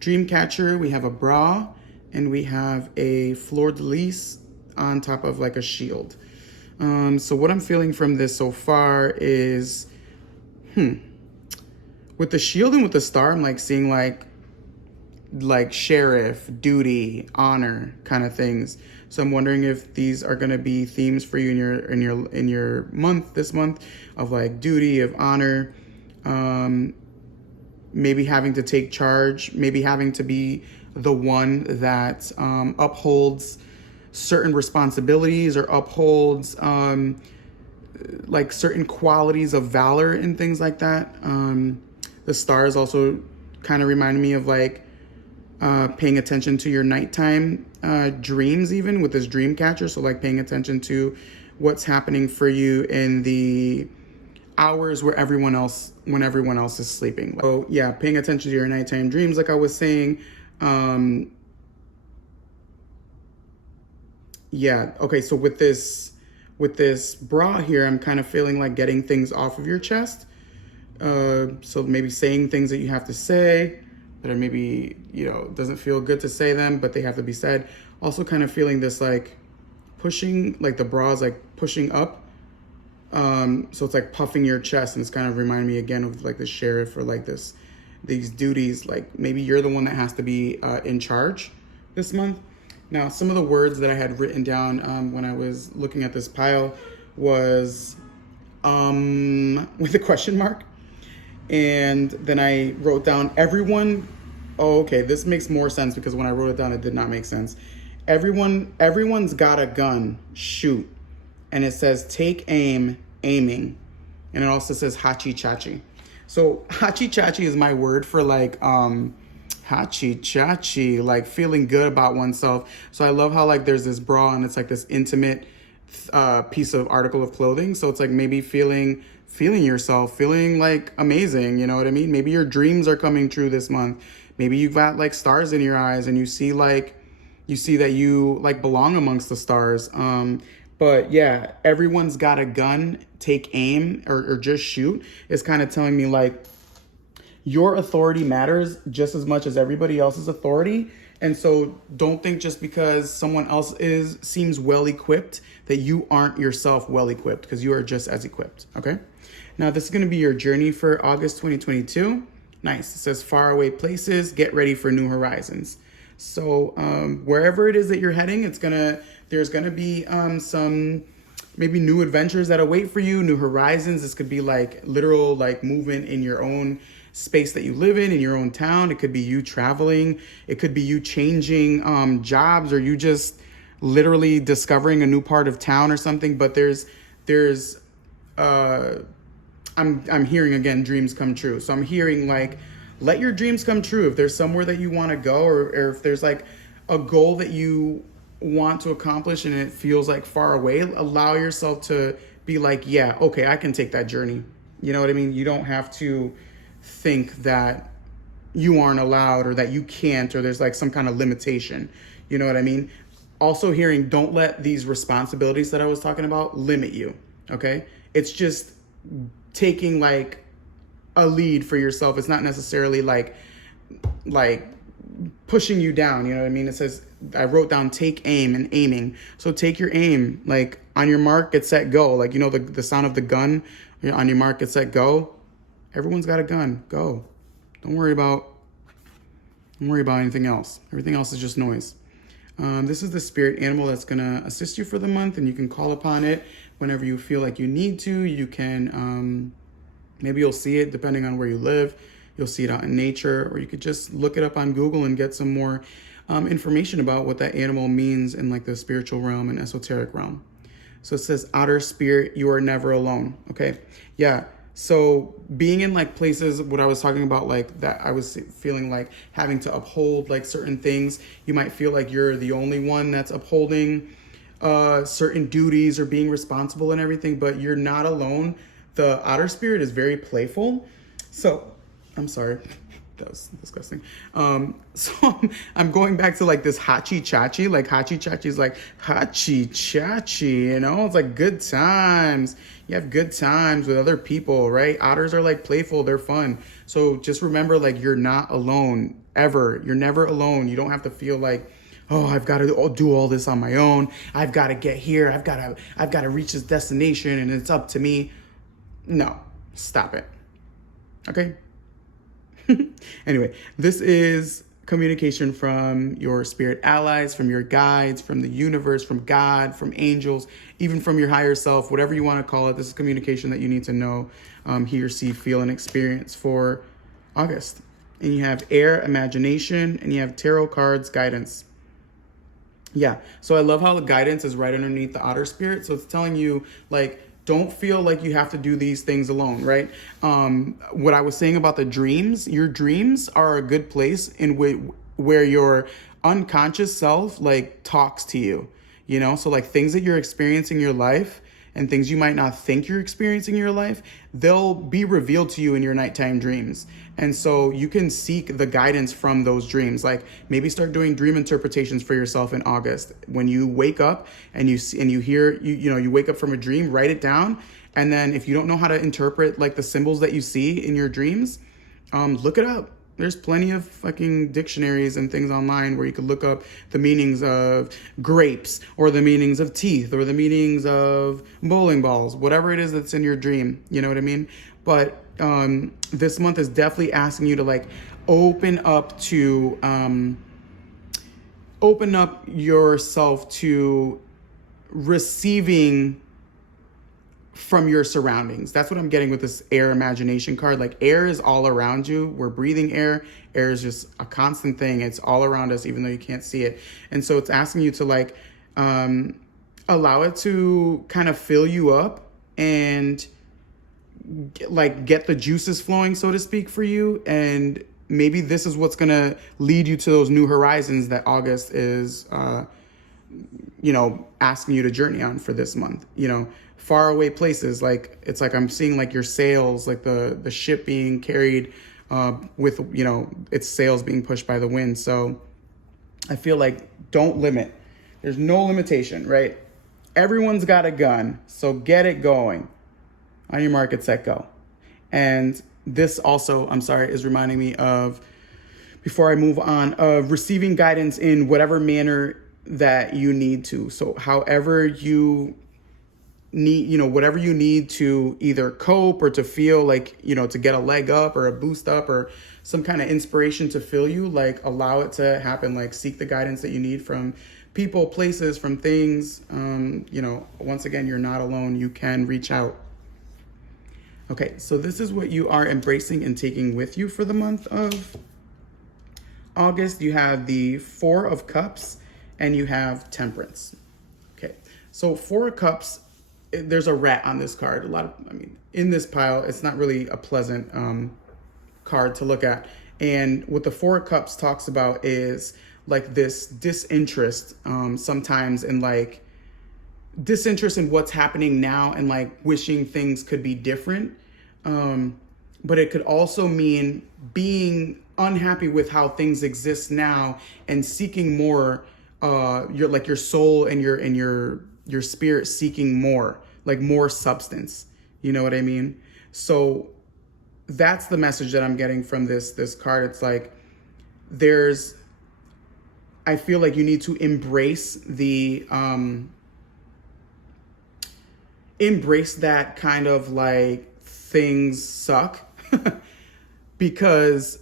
dream catcher, we have a bra, and we have a fleur-de-lis on top of like a shield. So what I'm feeling from this so far is, with the shield and with the star, I'm like seeing like sheriff, duty, honor kind of things. So I'm wondering if these are going to be themes for you in your month, this month, of like duty, of honor, maybe having to take charge, maybe having to be the one that upholds certain responsibilities, or upholds like certain qualities of valor and things like that. The stars also kind of remind me of like paying attention to your nighttime dreams, even with this dream catcher. So like paying attention to what's happening for you in the hours when everyone else is sleeping. So yeah, paying attention to your nighttime dreams, like I was saying. Yeah, okay, so with this bra here, I'm kind of feeling like getting things off of your chest. So maybe saying things that you have to say that are maybe, doesn't feel good to say them, but they have to be said. Also kind of feeling this like pushing, like the bra is like pushing up. So it's like puffing your chest, and it's kind of reminding me again of like the sheriff, or like these duties, like maybe you're the one that has to be in charge this month. Now, some of the words that I had written down when I was looking at this pile was with a question mark. And then I wrote down everyone. Oh, okay, this makes more sense, because when I wrote it down, it did not make sense. Everyone's got a gun, shoot. And it says take aim, aiming. And it also says hachi-chachi. So hachi-chachi is my word for like hachi-chachi, like feeling good about oneself. So I love how like there's this bra, and it's like this intimate piece of article of clothing. So it's like maybe feeling yourself, feeling like amazing, you know what I mean? Maybe your dreams are coming true this month. Maybe you've got like stars in your eyes, and you see that you like belong amongst the stars. But yeah, everyone's got a gun, take aim, or just shoot, is kind of telling me like your authority matters just as much as everybody else's authority. And so don't think just because someone else seems well equipped that you aren't yourself well equipped, because you are just as equipped. Okay. Now this is going to be your journey for August 2022. Nice. It says faraway places, get ready for new horizons. So wherever it is that you're heading, there's gonna be some maybe new adventures that await for you, new horizons. This could be like literal like movement in your own space that you live in your own town. It could be you traveling. It could be you changing jobs, or you just literally discovering a new part of town or something. But I'm hearing again dreams come true. So I'm hearing like, let your dreams come true. If there's somewhere that you want to go, or if there's like a goal that you want to accomplish and it feels like far away, allow yourself to be like, yeah, okay, I can take that journey. You know what I mean? You don't have to think that you aren't allowed, or that you can't, or there's like some kind of limitation. You know what I mean? Also hearing, don't let these responsibilities that I was talking about limit you. Okay. It's just taking like a lead for yourself. It's not necessarily like pushing you down. You know what I mean? It says, I wrote down take aim and aiming. So take your aim, like on your mark, get set, go. Like, you know, the sound of the gun, on your mark, get set, go. Everyone's got a gun, go. Don't worry about anything else. Everything else is just noise. This is the spirit animal that's gonna assist you for the month, and you can call upon it whenever you feel like you need to. You can, maybe you'll see it depending on where you live. You'll see it out in nature, or you could just look it up on Google and get some more information about what that animal means in like the spiritual realm and esoteric realm. So it says, outer spirit, you are never alone. Okay. Yeah. So being in like places, what I was talking about, like that I was feeling like having to uphold like certain things. You might feel like you're the only one that's upholding certain duties or being responsible and everything, but you're not alone. The outer spirit is very playful. So I'm sorry. That was disgusting. So I'm going back to like this hachi-chachi. Like hachi-chachi is like hachi-chachi, you know? It's like good times. You have good times with other people, right? Otters are like playful. They're fun. So just remember, like, you're not alone ever. You're never alone. You don't have to feel like, oh, I've got to do all this on my own. I've got to get here. I've got to reach this destination and it's up to me. No, stop it. Okay. Anyway, this is communication from your spirit allies, from your guides, from the universe, from God, from angels, even from your higher self, whatever you want to call it. This is communication that you need to know, hear, see, feel, and experience for August. And you have air, imagination, and you have tarot cards, guidance. Yeah, so I love how the guidance is right underneath the otter spirit. So it's telling you, like, don't feel like you have to do these things alone, right? What I was saying about the dreams, your dreams are a good place in where your unconscious self like talks to you, you know? So like things that you're experiencing in your life and things you might not think you're experiencing in your life, they'll be revealed to you in your nighttime dreams. And so you can seek the guidance from those dreams. Like maybe start doing dream interpretations for yourself in August. When you wake up and you hear, you wake up from a dream, write it down. And then if you don't know how to interpret like the symbols that you see in your dreams, look it up. There's plenty of fucking dictionaries and things online where you could look up the meanings of grapes or the meanings of teeth or the meanings of bowling balls, whatever it is that's in your dream. You know what I mean? But this month is definitely asking you to like open up yourself to receiving from your surroundings. That's what I'm getting with this air imagination card. Like air is all around you. We're breathing air. Air is just a constant thing. It's all around us, even though you can't see it. And so it's asking you to like allow it to kind of fill you up and get the juices flowing, so to speak, for you. And maybe this is what's going to lead you to those new horizons that August is, asking you to journey on for this month, far away places. Like, it's like I'm seeing like your sails, like the ship being carried with, its sails being pushed by the wind. So I feel like don't limit. There's no limitation, right? Everyone's got a gun. So get it going. On your mark, get set, go. And this also, I'm sorry, is reminding me of before I move on, receiving guidance in whatever manner that you need to. So however you need, whatever you need to either cope or to feel like, to get a leg up or a boost up or some kind of inspiration to fill you, like allow it to happen. Like seek the guidance that you need from people, places, from things. Once again, you're not alone. You can reach out. Okay, so this is what you are embracing and taking with you for the month of August. You have the Four of Cups and you have Temperance. Okay, so Four of Cups, there's a rat on this card. In this pile, it's not really a pleasant card to look at. And what the Four of Cups talks about is like this disinterest sometimes in like disinterest in what's happening now and like wishing things could be different. But it could also mean being unhappy with how things exist now and seeking more, your soul and your spirit seeking more, like more substance. You know what I mean? So that's the message that I'm getting from this card. It's like I feel like you need to embrace embrace that kind of like things suck because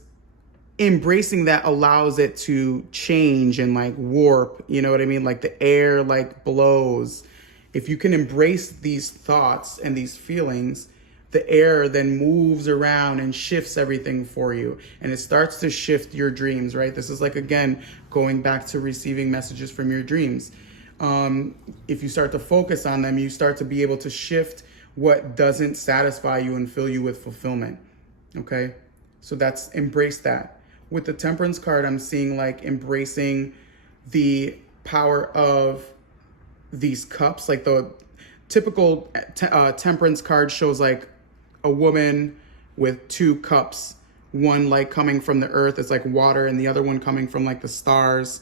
embracing that allows it to change and like warp, you know what I mean? Like the air like blows. If you can embrace these thoughts and these feelings, the air then moves around and shifts everything for you. And it starts to shift your dreams, right? This is like, again, going back to receiving messages from your dreams. If you start to focus on them, you start to be able to shift what doesn't satisfy you and fill you with fulfillment. Okay? So that's embrace that. With the Temperance card, I'm seeing like embracing the power of these cups. Like the typical Temperance card shows like a woman with two cups, one like coming from the earth, it's like water, and the other one coming from like the stars,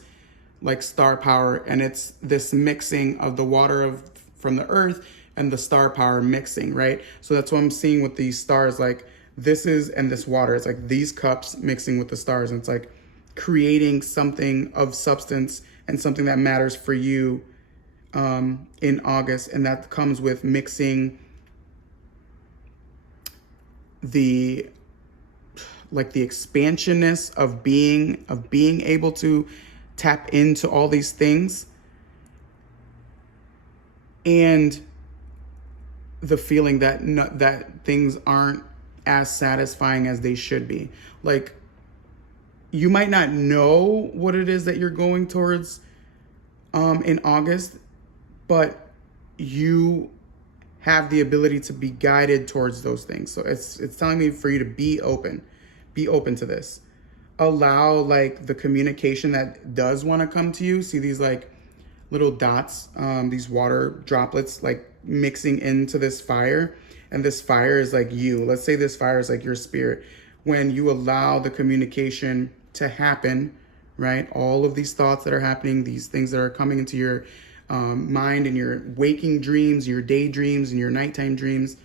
like star power. And it's this mixing of the water from the earth and the star power mixing, right? So that's what I'm seeing with these stars. Like and this water, it's like these cups mixing with the stars, and it's like creating something of substance and something that matters for you in August. And that comes with mixing the expansionness of being able to tap into all these things, and the feeling that things aren't as satisfying as they should be. Like you might not know what it is that you're going towards in August, but you have the ability to be guided towards those things. So it's telling me for you to be open to this. Allow like the communication that does want to come to you. See these like little dots, these water droplets like mixing into this fire, and this fire is like you. Let's say this fire is like your spirit. When you allow the communication to happen, right? All of these thoughts that are happening, these things that are coming into your mind and your waking dreams, your daydreams and your nighttime dreams,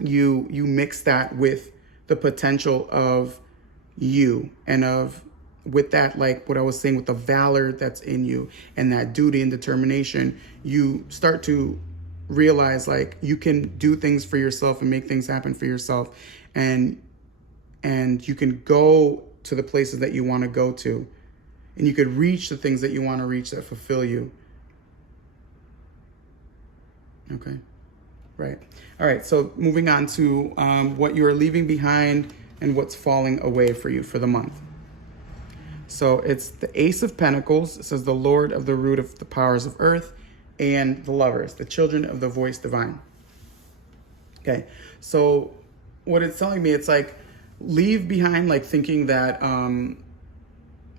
you mix that with the potential of you, and with that, like what I was saying, with the valor that's in you and that duty and determination, you start to realize like you can do things for yourself and make things happen for yourself, and you can go to the places that you want to go to, and you could reach the things that you want to reach that fulfill you. Okay. Right. All right. So moving on to what you're leaving behind and what's falling away for you for the month. So it's the Ace of Pentacles. It says the Lord of the root of the powers of earth, and the Lovers, the children of the voice divine. Okay. So what it's telling me, it's like leave behind, like thinking that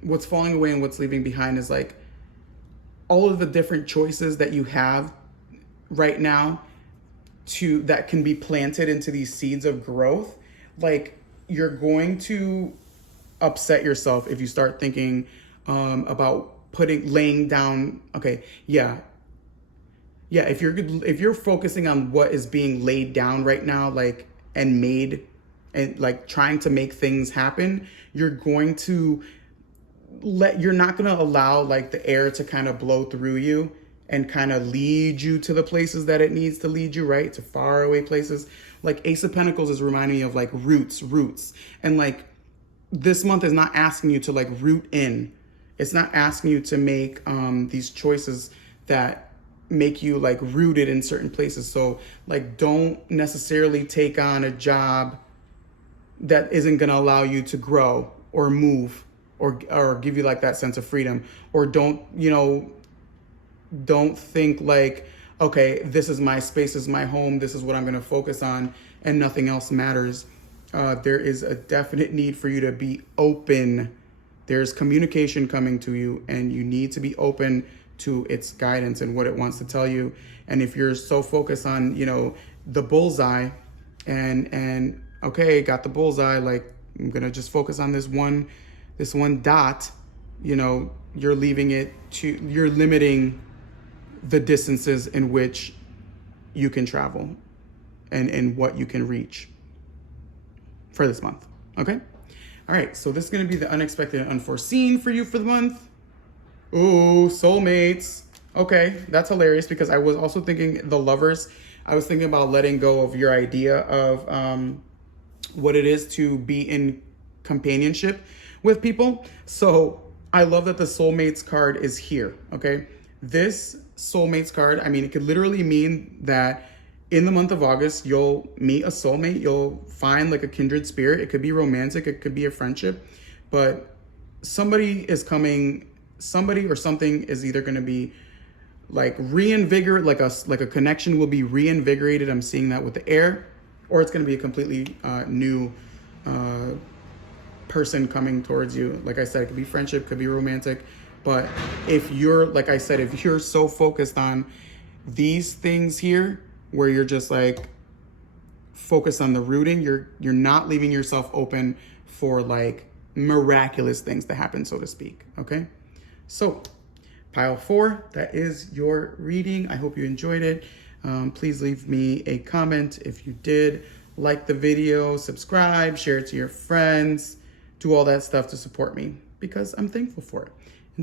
what's falling away and what's leaving behind is like all of the different choices that you have right now that can be planted into these seeds of growth. Like you're going to upset yourself if you start thinking about laying down. Okay. Yeah. If you're focusing on what is being laid down right now, like, and made and like trying to make things happen, you're not going to allow like the air to kind of blow through you and kind of lead you to the places that it needs to lead you, right? To far away places. Like Ace of Pentacles is reminding me of like roots. And like this month is not asking you to like root in. It's not asking you to make these choices that make you like rooted in certain places. So like don't necessarily take on a job that isn't going to allow you to grow or move or give you like that sense of freedom. Or don't think like, okay, this is my space, this is my home, this is what I'm going to focus on, and nothing else matters. There is a definite need for you to be open. There's communication coming to you, and you need to be open to its guidance and what it wants to tell you. And if you're so focused on, the bullseye and okay, got the bullseye, like I'm going to just focus on this one dot, you're limiting the distances in which you can travel and what you can reach for this month. Okay. All right. So this is going to be the unexpected and unforeseen for you for the month. Ooh, soulmates. Okay. That's hilarious because I was also thinking the lovers. I was thinking about letting go of your idea of what it is to be in companionship with people. So I love that the soulmates card is here. Okay. This soulmates card, I mean, it could literally mean that in the month of August, you'll meet a soulmate. You'll find like a kindred spirit. It could be romantic. It could be a friendship, but somebody or something is either going to be like reinvigorate, like a connection will be reinvigorated. I'm seeing that with the air, or it's going to be a completely new person coming towards you. Like I said, it could be friendship, could be romantic. But if you're, like I said, if you're so focused on these things here, where you're just like focused on the rooting, you're not leaving yourself open for like miraculous things to happen, so to speak. Okay. So pile 4, that is your reading. I hope you enjoyed it. Please leave me a comment if you did. Like the video, subscribe, share it to your friends, do all that stuff to support me because I'm thankful for it.